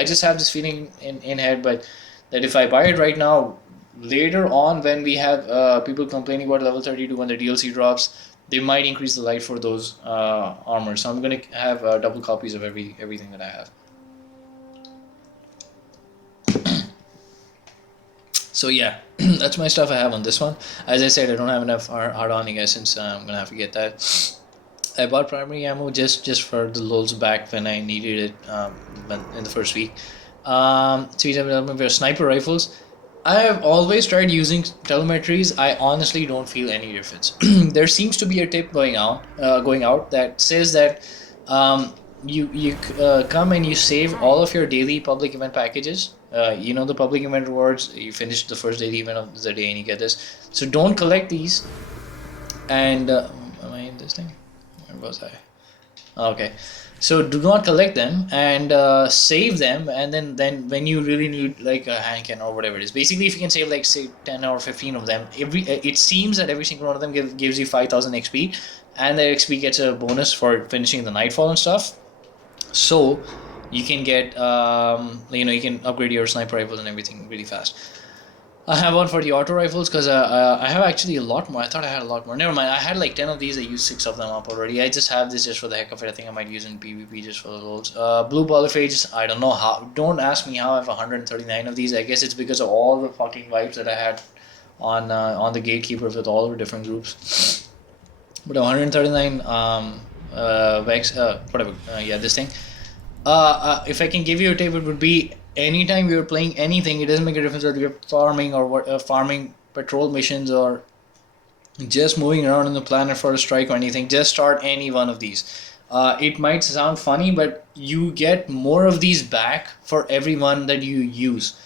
just have this feeling in head, but that if I buy it right now, later on when we have people complaining about level 32 when the DLC drops, they might increase the light for those armors. So I'm gonna have double copies of everything that I have. So yeah, that's my stuff I have on this one. As I said, I don't have enough hard on, guys, since I'm gonna have to get that. I bought primary ammo just for the lols back when I needed it in the first week. Speed development for sniper rifles. I have always tried using telemetries. I honestly don't feel any difference. There seems to be a tip going out that says that you come and you save all of your daily public event packages. The public event rewards. You finish the first daily event of the day and you get this. So don't collect these. And am I in this thing? Where was I? Okay. So do not collect them, and save them, and then when you really need like a hand cannon or whatever it is. Basically, if you can save like say 10 or 15 of them, it seems that every single one of them gives you 5,000 XP, and the XP gets a bonus for finishing the Nightfall and stuff. So you can get you can upgrade your sniper rifles and everything really fast. I have one for the auto rifles because I have actually a lot more. I thought I had a lot more. Never mind. I had like 10 of these. I used 6 of them up already. I just have this just for the heck of it. I think I might use it in PvP just for the loads. Blue polyphages. I don't know how. Don't ask me how I have 139 of these. I guess it's because of all the fucking vibes that I had on the Gatekeeper with all the different groups. But 139 Vex. Whatever. Yeah, this thing. If I can give you a tip, it would be anytime you're playing anything, it doesn't make a difference whether you're farming or farming patrol missions or just moving around on the planet for a strike or anything. Just start any one of these. It might sound funny, but you get more of these back for every one that you use.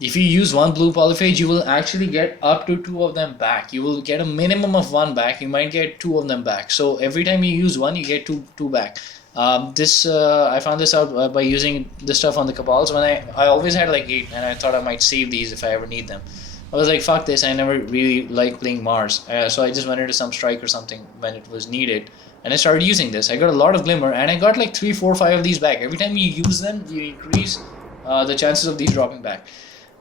If you use one blue polyphage, you will actually get up to 2 of them back. You will get a minimum of 1 back. You might get 2 of them back. So every time you use one, you get two back. I found this out by using this stuff on the Cabals. When I always had like 8, and I thought I might save these if I ever need them. I was like, fuck this, I never really liked playing Mars. So I just went into some strike or something when it was needed, and I started using this. I got a lot of Glimmer, and I got like 3, 4, 5 of these back. Every time you use them, you increase the chances of these dropping back.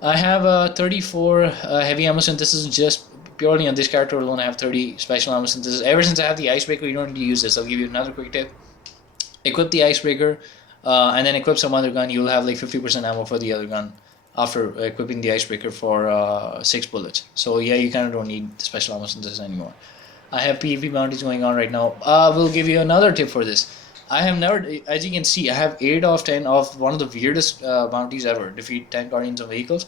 I have 34 heavy ammo synthesis just purely on this character alone. I have 30 special ammo synthesis. Ever since I have the Icebreaker, you don't need to use this. I'll give you another quick tip. Equip the Icebreaker, and then equip some other gun. You'll have like 50% ammo for the other gun after equipping the Icebreaker for 6 bullets. So yeah, you kind of don't need the special ammo synthesis anymore. I have PvP bounties going on right now. We'll give you another tip for this. I have never, as you can see, I have 8 of 10 of one of the weirdest bounties ever. Defeat 10 Guardians of Vehicles.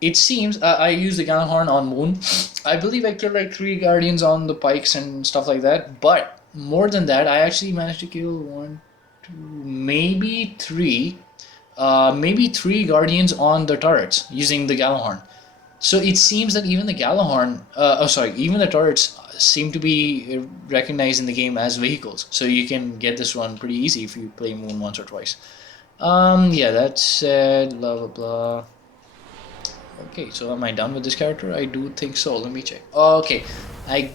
It seems, I used the Gallahorn on Moon. I believe I killed like 3 Guardians on the Pikes and stuff like that. But more than that, I actually managed to kill 1, 2, maybe 3 Guardians on the turrets using the Gallahorn. So it seems that even the Gallahorn, even the turrets seem to be recognized in the game as vehicles. So you can get this one pretty easy if you play Moon once or twice. Yeah, that said, blah blah blah. Okay, so am I done with this character? I do think so. Let me check. Okay, I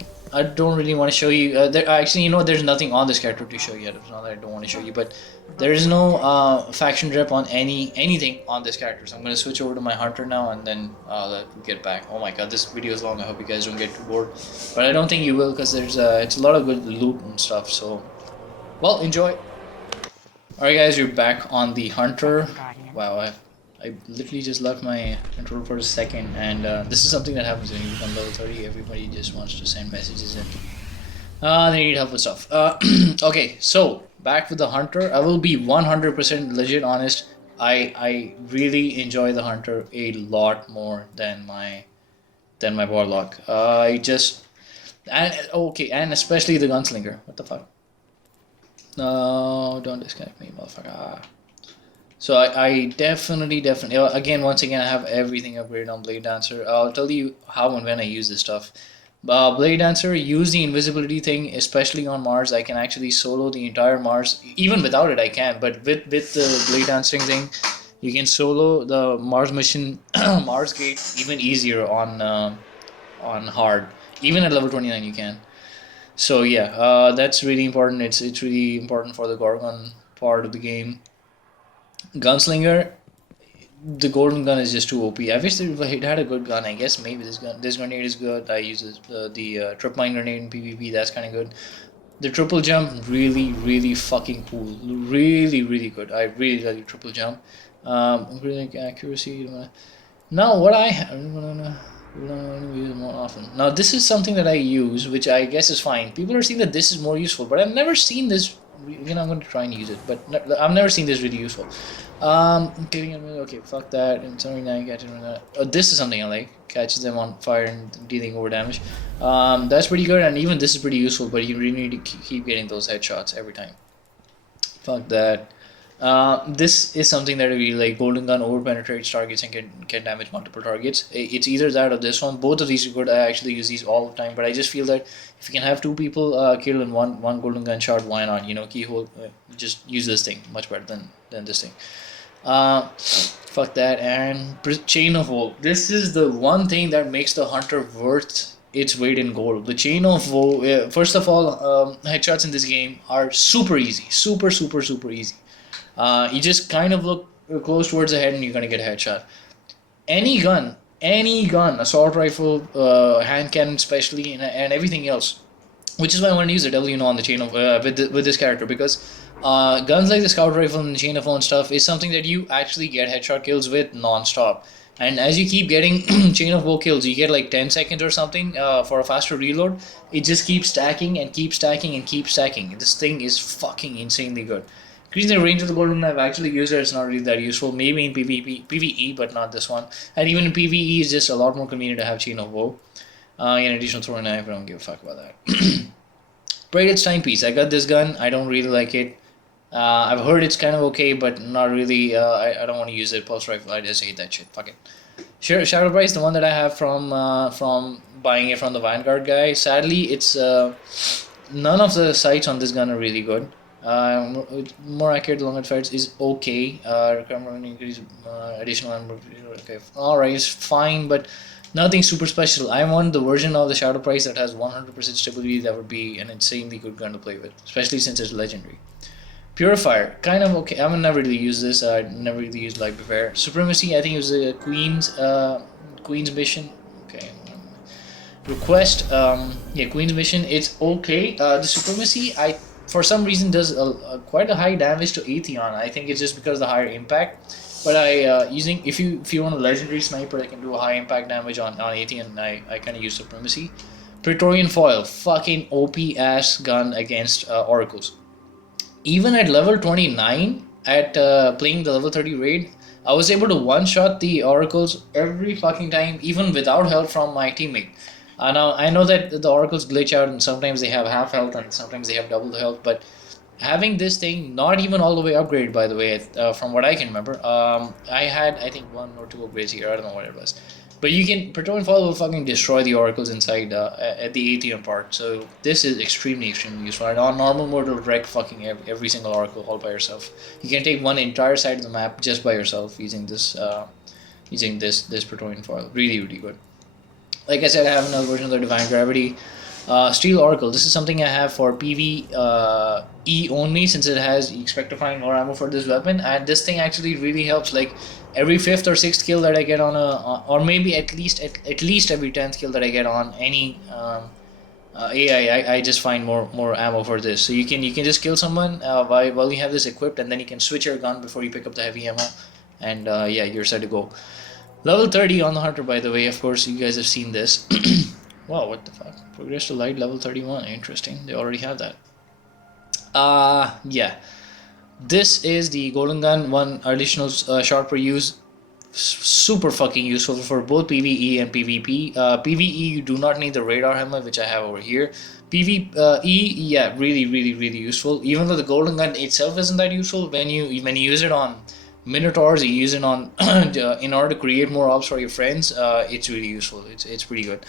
don't really want to show you. Actually, there's nothing on this character to show you. It's not that I don't want to show you, but there is no faction rep on anything on this character. So I'm going to switch over to my hunter now, and then get back. Oh my god, this video is long. I hope you guys don't get too bored, but I don't think you will, because there's it's a lot of good loot and stuff. So, well, enjoy. Alright guys, you're back on the hunter. Wow, I literally just left my controller for a second, and this is something that happens when you become level 30. Everybody just wants to send messages and they need help with stuff. Okay, so back with the hunter. I will be 100% legit honest. I really enjoy the hunter a lot more than my warlock. I just and okay, and especially the gunslinger. What the fuck? No, don't disconnect me, motherfucker. So I definitely again once again I have everything upgraded on Blade Dancer. I'll tell you how and when I use this stuff. Blade Dancer, use the invisibility thing, especially on Mars. I can actually solo the entire Mars. Even without it, I can. But with the Blade Dancing thing, you can solo the Mars mission, Mars Gate, even easier on hard. Even at level 29, you can. So yeah, that's really important. It's really important for the Gorgon part of the game. Gunslinger, the golden gun is just too OP. I wish it had a good gun. I guess maybe this grenade is good. I use the trip mine grenade in PvP. That's kind of good. The triple jump, really fucking cool. Really good. I really like the triple jump. Really accuracy. Now what I have, use it more often. Now this is something that I use, which I guess is fine. People are saying that this is more useful, but I've never seen this. I'm going to try and use it, but I've never seen this really useful. Okay, fuck that. And 79 catching that. This is something I like. Catches them on fire and dealing over damage. That's pretty good, and even this is pretty useful. But you really need to keep getting those headshots every time. Fuck that. This is something that I really like. Golden Gun over penetrates targets and can damage multiple targets. It's either that or this one. Both of these are good. I actually use these all the time. But I just feel that if you can have two people killed in one Golden Gun shot, why not? Keyhole. Just use this thing much better than this thing. Fuck that. And Chain of Woe. This is the one thing that makes the hunter worth its weight in gold. The Chain of Woe. First of all, headshots in this game are super easy. Super easy. You just kind of look close towards the head and you're gonna get a headshot. Any gun, assault rifle, hand cannon especially, and everything else. Which is why I want to use the devil on the chain of with this character, because guns like the scout rifle and the chain of and stuff is something that you actually get headshot kills with non-stop. And as you keep getting chain of woe kills, you get like 10 seconds or something for a faster reload. It just keeps stacking and keeps stacking and keeps stacking. This thing is fucking insanely good. Increasing the range of the golden, I've actually used it. It's not really that useful. Maybe in PvE, but not this one. And even in PvE, it's just a lot more convenient to have Chain of Woe. In addition to throwing knife, I don't give a fuck about that. Braided Timepiece. I got this gun. I don't really like it. I've heard it's kind of okay, but not really. I don't want to use it. Pulse rifle, I just hate that shit. Fuck it. Shadow Price, the one that I have from buying it from the Vanguard guy. Sadly, it's none of the sights on this gun are really good. More accurate longer fights is okay. Recommend increase additional ammo. Okay, alright, it's fine, but nothing super special. I want the version of the Shadow Price that has 100% stability. That would be an insanely good gun to play with, especially since it's legendary. Purifier, kind of okay. I have never really used this. I never really used Light Preparer. Supremacy, I think it was a Queen's mission. Okay. Request, Queen's mission. It's okay. The Supremacy, for some reason does quite a high damage to Atheon. I think it's just because of the higher impact. But if you want a legendary sniper that can do a high impact damage on Atheon, I kind of use Supremacy. Praetorian Foil, fucking OP ass gun against oracles. Even at level 29, at playing the level 30 raid, I was able to one-shot the oracles every fucking time, even without help from my teammate. Now, I know that the oracles glitch out and sometimes they have half health and sometimes they have double the health, but having this thing, not even all the way upgraded, by the way, from what I can remember, I had, I think, 1 or 2 upgrades here, I don't know what it was. But Praetorian Fall will fucking destroy the oracles inside at the Atheon part, so this is extremely useful. And on normal mode, it'll wreck fucking every single oracle all by yourself. You can take one entire side of the map just by yourself using this Praetorian Foil. Really good. Like I said, I have another version of the Divine Gravity. Steel Oracle. This is something I have for PvE only, since you expect to find more ammo for this weapon, and this thing actually really helps. Like every 5th or 6th kill that I get on or maybe at least every 10th kill that I get on any AI, I just find more ammo for this. So you can just kill someone while you have this equipped, and then you can switch your gun before you pick up the heavy ammo, and you're set to go. Level 30 on the Hunter, by the way. Of course, you guys have seen this. Wow, what the fuck? Progress to light level 31. Interesting. They already have that. Yeah. This is the golden gun, one additional shot per use. Super fucking useful for both PvE and PvP. PvE, you do not need the radar helmet, which I have over here. PvE, yeah, really useful. Even though the golden gun itself isn't that useful, when you use it on minotaurs, you use it on in order to create more ops for your friends. It's really useful. It's pretty good.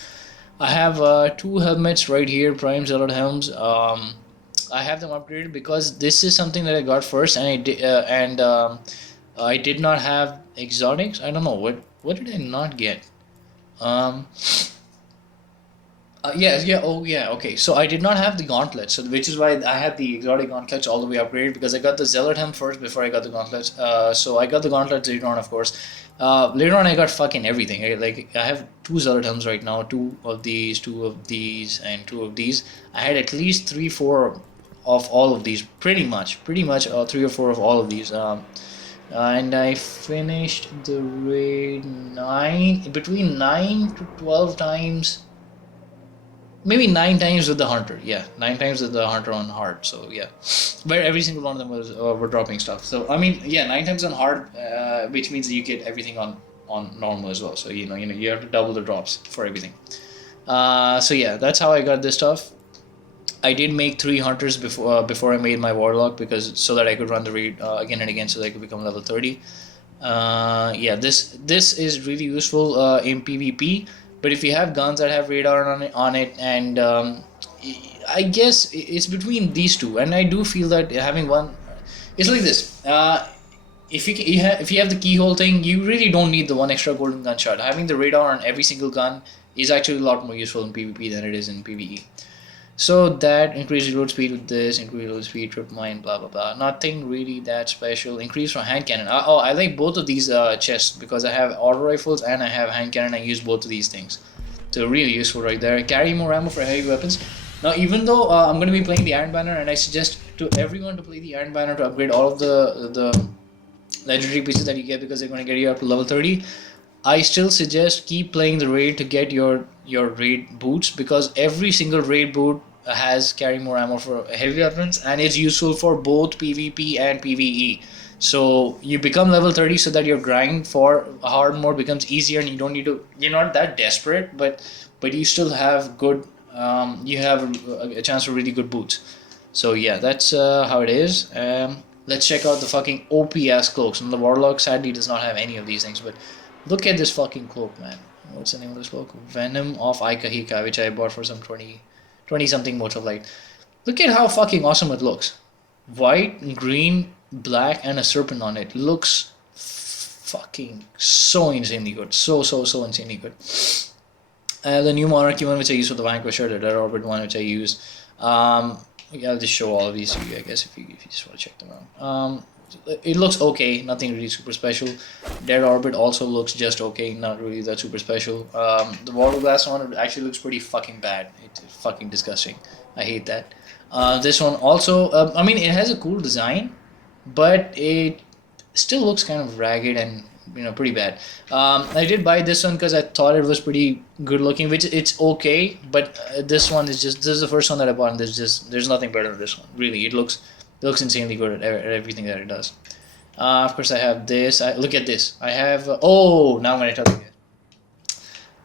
I have two helmets right here, Prime Zealot helms. I have them upgraded because this is something that I got first, and I did not have exotics. I don't know what did I not get. Um, yeah, oh yeah, okay. So I did not have the gauntlets, so which is why I had the exotic gauntlets all the way upgraded because I got the zealot helm first before I got the gauntlets. So I got the gauntlets later on, of course. Later on, I got fucking everything. Like I have two zealot helms right now, two of these, and two of these. I had at least 3, 4 of all of these, pretty much, 3 or 4 of all of these. And I finished the raid between 9 to 12 times. Maybe 9 times with the hunter, yeah, 9 times with the hunter on hard. So yeah, where every single one of them was were dropping stuff. So I mean, yeah, 9 times on hard, which means that you get everything on normal as well. So you have to double the drops for everything. So yeah, that's how I got this stuff. I did make 3 hunters before I made my warlock because so that I could run the raid again and again so that I could become level 30. Yeah, this is really useful in PvP. But if you have guns that have radar on it, and I guess it's between these two, and I do feel that having one, it's like this. If you have the keyhole thing, you really don't need the one extra golden gunshot. Having the radar on every single gun is actually a lot more useful in PvP than it is in PvE. So that increased reload speed with this, increased reload speed, trip mine, blah blah blah. Nothing really that special. Increase from hand cannon. Oh, I like both of these chests because I have auto rifles and I have hand cannon. I use both of these things. So really useful right there. Carry more ammo for heavy weapons. Now even though I'm going to be playing the Iron Banner, and I suggest to everyone to play the Iron Banner to upgrade all of the legendary pieces that you get because they're going to get you up to level 30. I still suggest keep playing the raid to get your raid boots because every single raid boot has carry more ammo for heavy weapons and it's useful for both PvP and PvE. So you become level 30 so that your grind for hard mode becomes easier and you don't need to. You're not that desperate, but you still have good. You have a chance for really good boots. So yeah, that's how it is. Let's check out the fucking OP ass cloaks. And the warlock sadly does not have any of these things, but. Look at this fucking cloak, man. What's the name of this cloak? Venom of Ikahika, which I bought for some 20 something motes of light. Look at how fucking awesome it looks. White, green, black, and a serpent on it. Looks fucking so insanely good. So insanely good. The new monarchy one, which I use for the Vanquisher, the Dead Orbit one, which I use. I'll just show all of these to you, I guess, if you just want to check them out. It looks okay, nothing really super special. Dead Orbit also looks just okay, not really that super special. The Water Glass one actually looks pretty fucking bad. It's fucking disgusting. I hate that. This one also, I mean, it has a cool design, but it still looks kind of ragged and pretty bad. I did buy this one because I thought it was pretty good looking, which it's okay, but this one is just, this is the first one that I bought, and there's nothing better than this one. Really, it looks insanely good at everything that it does. Of course, I have this. Look at this. I have. Oh, now I'm gonna tell you guys.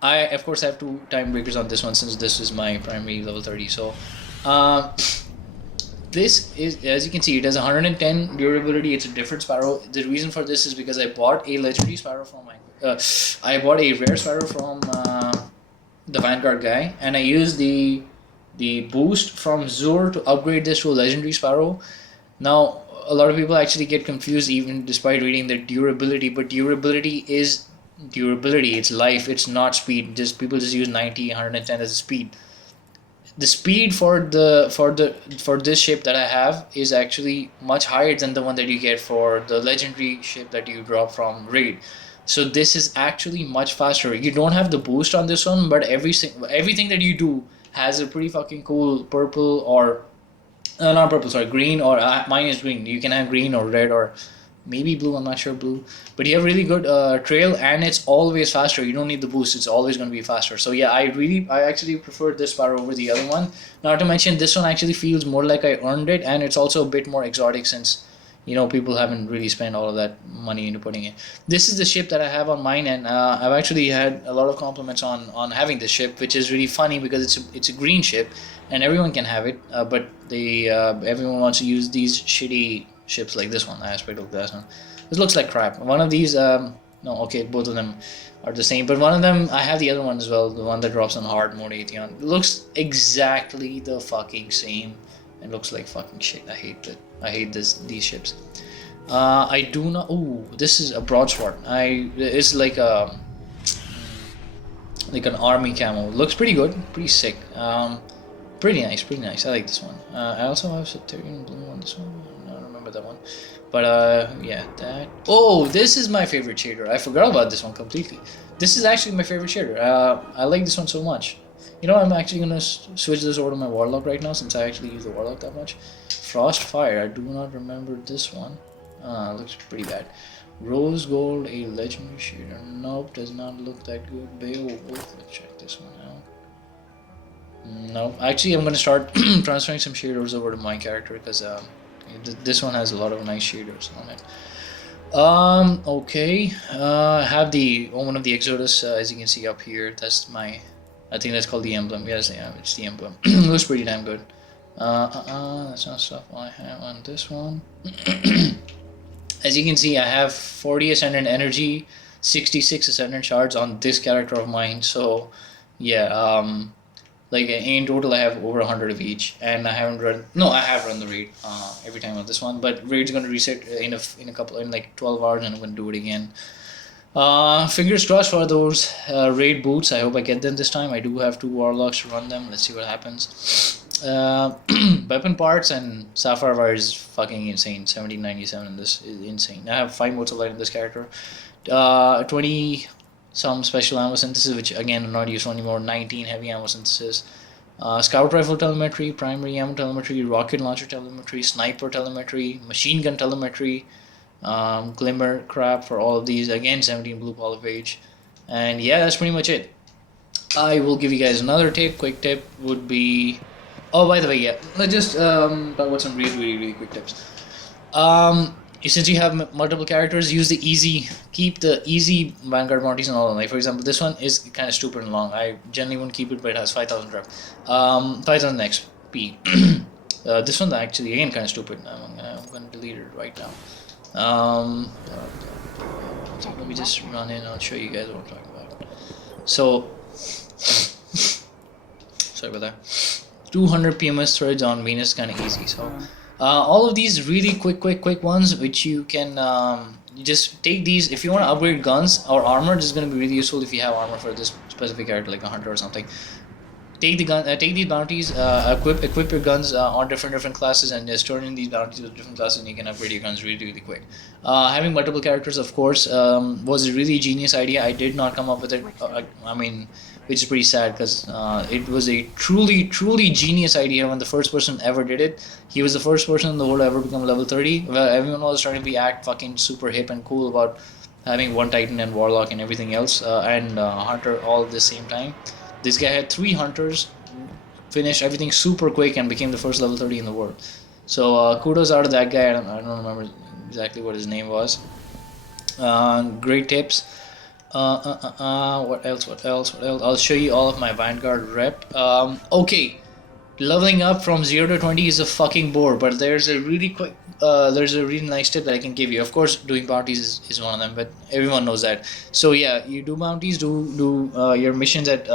I of course have 2 time breakers on this one since this is my primary level 30. So, this is, as you can see, it has 110 durability. It's a different sparrow. The reason for this is because I bought a legendary sparrow from I bought a rare sparrow from the Vanguard guy, and I used the boost from Zur to upgrade this to a legendary sparrow. Now, a lot of people actually get confused even despite reading the durability, but durability is durability. It's life, it's not speed. People just use 90, 110 as a speed. The speed for this ship that I have is actually much higher than the one that you get for the legendary ship that you drop from raid. So this is actually much faster. You don't have the boost on this one, but everything that you do has a pretty fucking cool purple or not purple, sorry, green, or mine is green. You can have green or red or maybe blue, I'm not sure blue, but you have really good trail, and it's always faster. You don't need the boost, it's always going to be faster. So yeah, I actually prefer this sparrow over the other one. Not to mention this one actually feels more like I earned it, and it's also a bit more exotic since you know, people haven't really spent all of that money into putting it. This is the ship that I have on mine, and I've actually had a lot of compliments on having this ship, which is really funny because it's a green ship, and everyone can have it, but they everyone wants to use these shitty ships like this one, aspect of glass one. This looks like crap. One of these, no, okay, both of them are the same, but one of them, I have the other one as well, the one that drops on hard mode Atheon. It looks exactly the fucking same. It looks like fucking shit. I hate that. I hate these ships. I do not. Ooh, this is a broadsword. It's like an army camo. Looks pretty good. Pretty sick. Pretty nice. Pretty nice. I like this one. I also have Satyrian blue on this one. I don't remember that one. But yeah, that. Oh, this is my favorite shader. I forgot about this one completely. This is actually my favorite shader. I like this one so much. You know, I'm actually gonna switch this over to my Warlock right now since I actually use the Warlock that much. Frostfire. I do not remember this one. Looks pretty bad. Rose Gold, a legendary shader. Nope, does not look that good. Beowulf. Let's check this one out. Nope. Actually, I'm gonna start transferring some shaders over to my character because this one has a lot of nice shaders on it. Okay. I have one of the Exodus, as you can see up here. That's my, I think that's called the emblem. Yes, yeah, it's the emblem. Looks pretty damn good. That's not stuff I have on this one. As you can see, I have 40 Ascendant Energy, 66 Ascendant Shards on this character of mine. So, yeah, like in total I have over 100 of each, and I haven't run. No, I have run the raid every time on this one, but raid's gonna reset in like 12 hours, and I'm gonna do it again. Fingers crossed for those raid boots. I hope I get them this time. I do have 2 warlocks to run them. Let's see what happens. Weapon parts and Sapphire Wire is fucking insane. 1797 in this is insane. I have 5 modes of light in this character. 20 some special ammo synthesis, which again are not used anymore. 19 heavy ammo synthesis. Scout rifle telemetry, primary ammo telemetry, rocket launcher telemetry, sniper telemetry, machine gun telemetry, glimmer crap for all of these. Again, 17 blue polyp age. And yeah, that's pretty much it. I will give you guys another tip. Quick tip would be, oh, by the way, yeah, let's just talk about some really quick tips. Since you have multiple characters, use the easy, keep the easy Vanguard bounties and all. Like for example, this one is kind of stupid and long. I generally wouldn't keep it, but it has 5,000 rep, 5,000 XP. This one actually again kind of stupid. I'm gonna delete it right now. Let me just run in. I'll show you guys what I'm talking about. So, sorry about that. 200 PMS threads on Venus, kind of easy. So. All of these really quick ones, which you can you just take these. If you want to upgrade guns or armor, this is going to be really useful if you have armor for this specific character, like a hunter or something. Take these bounties, equip your guns on different classes, and just turn in these bounties with different classes, and you can upgrade your guns really quick. Having multiple characters, of course, was a really genius idea. I did not come up with it. I mean, which is pretty sad because it was a truly genius idea when the first person ever did it. He was the first person in the world to ever become level 30. Well, everyone was trying to act fucking super hip and cool about having one Titan and Warlock and everything else, and Hunter all at the same time. This guy had 3 hunters, finished everything super quick, and became the first level 30 in the world. So kudos out to that guy. I don't remember exactly what his name was. Great tips. What else? I'll show you all of my Vanguard rep. Okay, leveling up from 0 to 20 is a fucking bore, but there's a really nice tip that I can give you. Of course, doing bounties is one of them, but everyone knows that. So yeah, you do bounties, do your missions at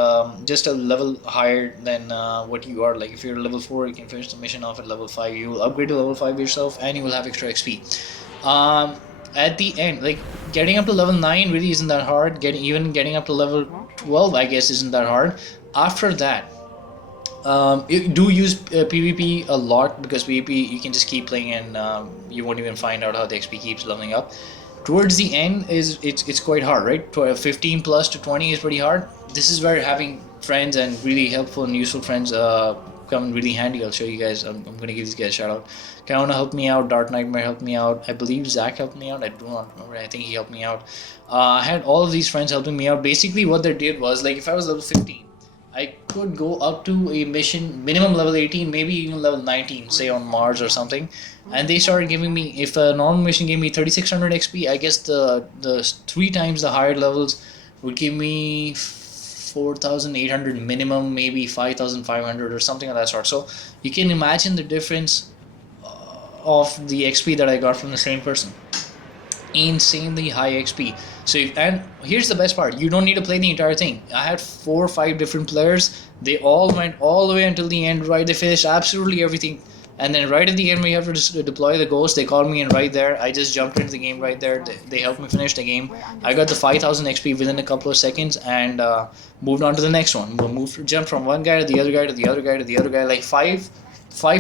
just a level higher than what you are. Like if you're level 4, you can finish the mission off at level 5. You will upgrade to level 5 yourself, and you will have extra XP. At the end, like getting up to level 9 really isn't that hard. Getting up to level 12, I guess, isn't that hard. After that, you do use PvP a lot, because PvP you can just keep playing and you won't even find out how the XP keeps leveling up. Towards the end it's quite hard, right? 15 plus to 20 is pretty hard. This is where having friends and really helpful and useful friends come in really handy. I'll show you guys. I'm gonna give these guys a shout out. Kaona helped me out, Dark Nightmare helped me out, I believe Zach helped me out, I do not remember, I think he helped me out. I had all of these friends helping me out. Basically what they did was, like if I was level 15, I could go up to a mission minimum level 18, maybe even level 19, say on Mars or something. And they started giving me, if a normal mission gave me 3600 XP, I guess the 3 times the higher levels would give me 4800 minimum, maybe 5500 or something of that sort. So you can imagine the difference of the XP that I got from the same person. Insanely high XP. So and here's the best part, you don't need to play the entire thing. I had 4 or 5 different players, they all went all the way until the end, right? They finished absolutely everything, and then right at the end we have to deploy the ghost. They called me in right there, I just jumped into the game right there. They helped me finish the game. I got the 5000 XP within a couple of seconds, and moved on to the next one. Jumped from one guy to the other guy to the other guy to the other guy, like five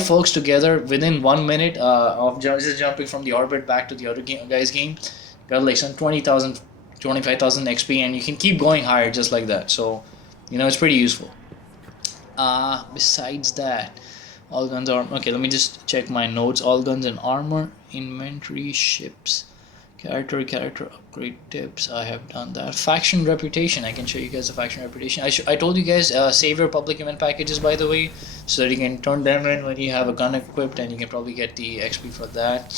folks together within 1 minute of just jumping from the orbit back to the other guy's game. Got like some 20,000, 25,000 XP, and you can keep going higher just like that. So, you know, it's pretty useful. Besides that, all guns are okay. Let me just check my notes. All guns and armor, inventory, ships, character upgrade tips. I have done that. Faction reputation. I can show you guys the faction reputation. I told you guys save your public event packages, by the way, so that you can turn them in when you have a gun equipped, and you can probably get the XP for that.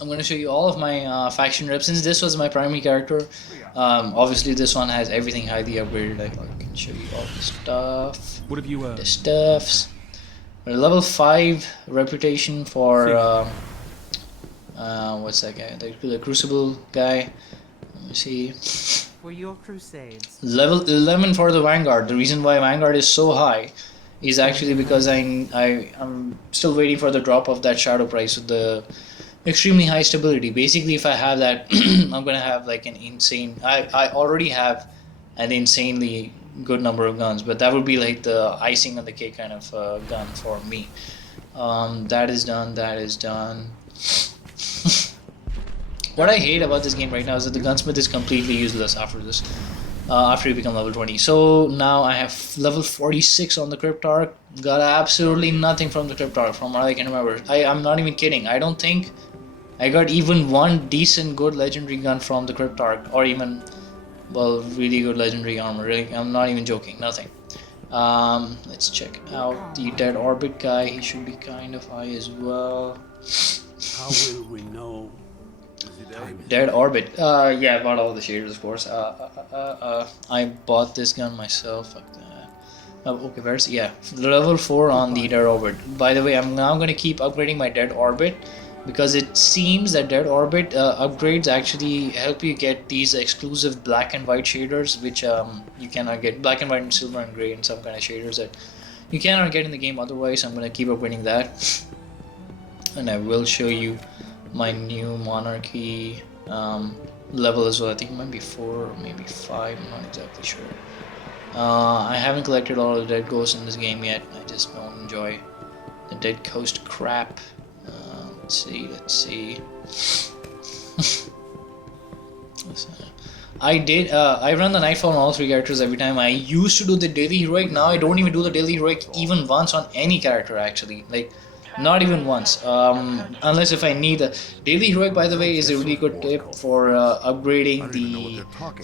I'm going to show you all of my faction reps, since this was my primary character. Obviously this one has everything highly upgraded. I can show you all the stuff. What have you the stuffs. Level 5 reputation for what's that guy? The Crucible guy. Let me see. For your crusades. Level 11 for the Vanguard. The reason why Vanguard is so high is actually because I'm still waiting for the drop of that shadow price with the extremely high stability. Basically, if I have that, I'm gonna have like an insane. I already have an insanely good number of guns, but that would be like the icing on the cake kind of gun for me. That is done. That is done. What I hate about this game right now is that the gunsmith is completely useless after this. After you become level 20. So now I have level 46 on the Cryptarch. Got absolutely nothing from the Cryptarch from what I can remember. I'm not even kidding. I don't think I got even one decent good legendary gun from the Cryptarch, or even, well, really good legendary armor. Really, I'm not even joking. Nothing. Let's check out the Dead Orbit guy. He should be kind of high as well. How will we know? Dead Orbit. Yeah, I bought all the shaders, of course. I bought this gun myself. Fuck that. Okay, where's yeah, level 4 on the Dead Orbit. By the way, I'm now gonna keep upgrading my Dead Orbit, because it seems that Dead Orbit upgrades actually help you get these exclusive black and white shaders, which you cannot get. Black and white and silver and gray and some kind of shaders that you cannot get in the game otherwise. I'm gonna keep upgrading that, and I will show you my new monarchy level as well. I think it might be 4 or maybe 5. I'm not exactly sure. I haven't collected all of the dead ghosts in this game yet. I just don't enjoy the dead ghost crap. Let's see. I run the Nightfall on all 3 characters every time. I used to do the daily heroic. Now I don't even do the daily heroic even once on any character, actually. Like, not even once, unless if I need a daily heroic. By the way, is a really good tip for upgrading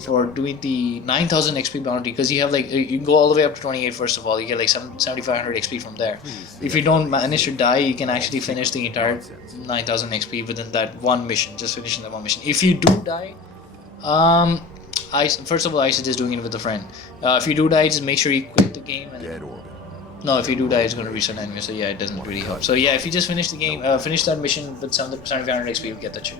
for doing the 9000 XP bounty, because you have like, you go all the way up to 28. First of all, you get like 7500 XP from there. If you don't manage to die, you can actually finish the entire 9000 XP within that one mission, just finishing that one mission. If you do die, first of all, I suggest doing it with a friend. If you do die, just make sure you quit the game. And no, if you do die, it's going to reset anyway, so yeah, it doesn't really help. So yeah, if you just finish the game, finish that mission with 7500 XP, you'll get that shit.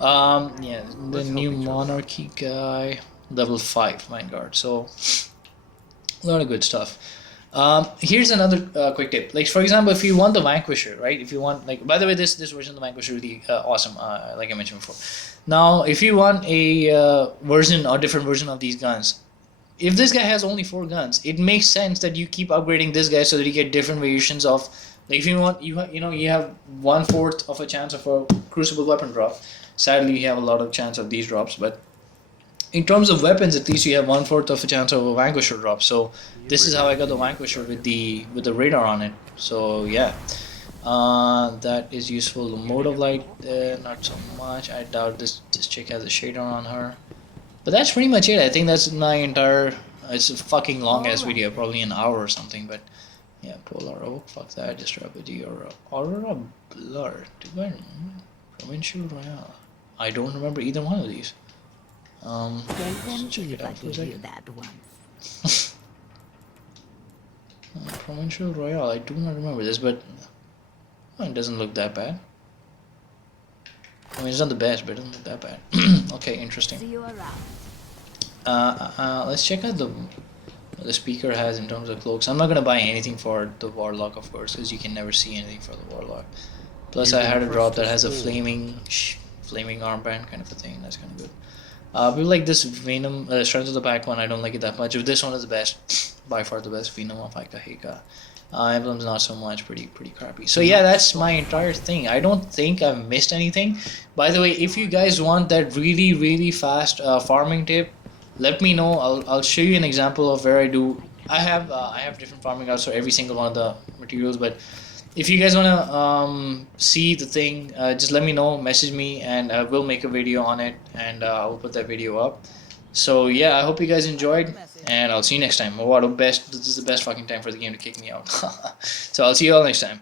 Yeah, the new monarchy guy, level 5 Vanguard, so a lot of good stuff. Here's another quick tip. Like, for example, if you want the Vanquisher, right? If you want, like, by the way, this version of the Vanquisher is really awesome, like I mentioned before. Now, if you want a version or different version of these guns, if this guy has only 4 guns, it makes sense that you keep upgrading this guy so that you get different variations of, like, if you want, you have 1/4 of a chance of a Crucible weapon drop. Sadly, you have a lot of chance of these drops, but in terms of weapons, at least you have 1/4 of a chance of a Vanquisher drop. So this is how I got the Vanquisher with the radar on it. So yeah, that is useful. The mode of light, not so much. I doubt this chick has a shader on her. But that's pretty much it. I think that's my entire It's a fucking long ass Alright video, then. probably an hour or something. But yeah, Polar Oak, fuck that, Distrabity or Aurora Blur. Do I remember? Provincial Royale. I don't remember either one of these. Well, then Let's check see it if I out for a give you second. that one. Provincial Royale, I do not remember this, but it doesn't look that bad. I mean, it's not the best, but it doesn't look that bad. Okay, interesting. See you around. Let's check out the speaker has in terms of cloaks. I'm not gonna buy anything for the Warlock, of course, because you can never see anything for the Warlock. Plus, I had a drop that has a flaming armband kind of a thing. That's kind of good. But like this Venom, Strength of the Pack one, I don't like it that much. If this one is the best, by far the best Venom of Akahika. Emblems not so much, pretty crappy. So yeah, that's my entire thing. I don't think I've missed anything. By the way, if you guys want that really fast farming tip, let me know. I'll show you an example of where I do. I have different farming routes for every single one of the materials, but if you guys wanna see the thing, just let me know, message me, and we'll make a video on it, and I'll put that video up. So yeah, I hope you guys enjoyed, and I'll see you next time. This is the best fucking time for the game to kick me out. So I'll see you all next time.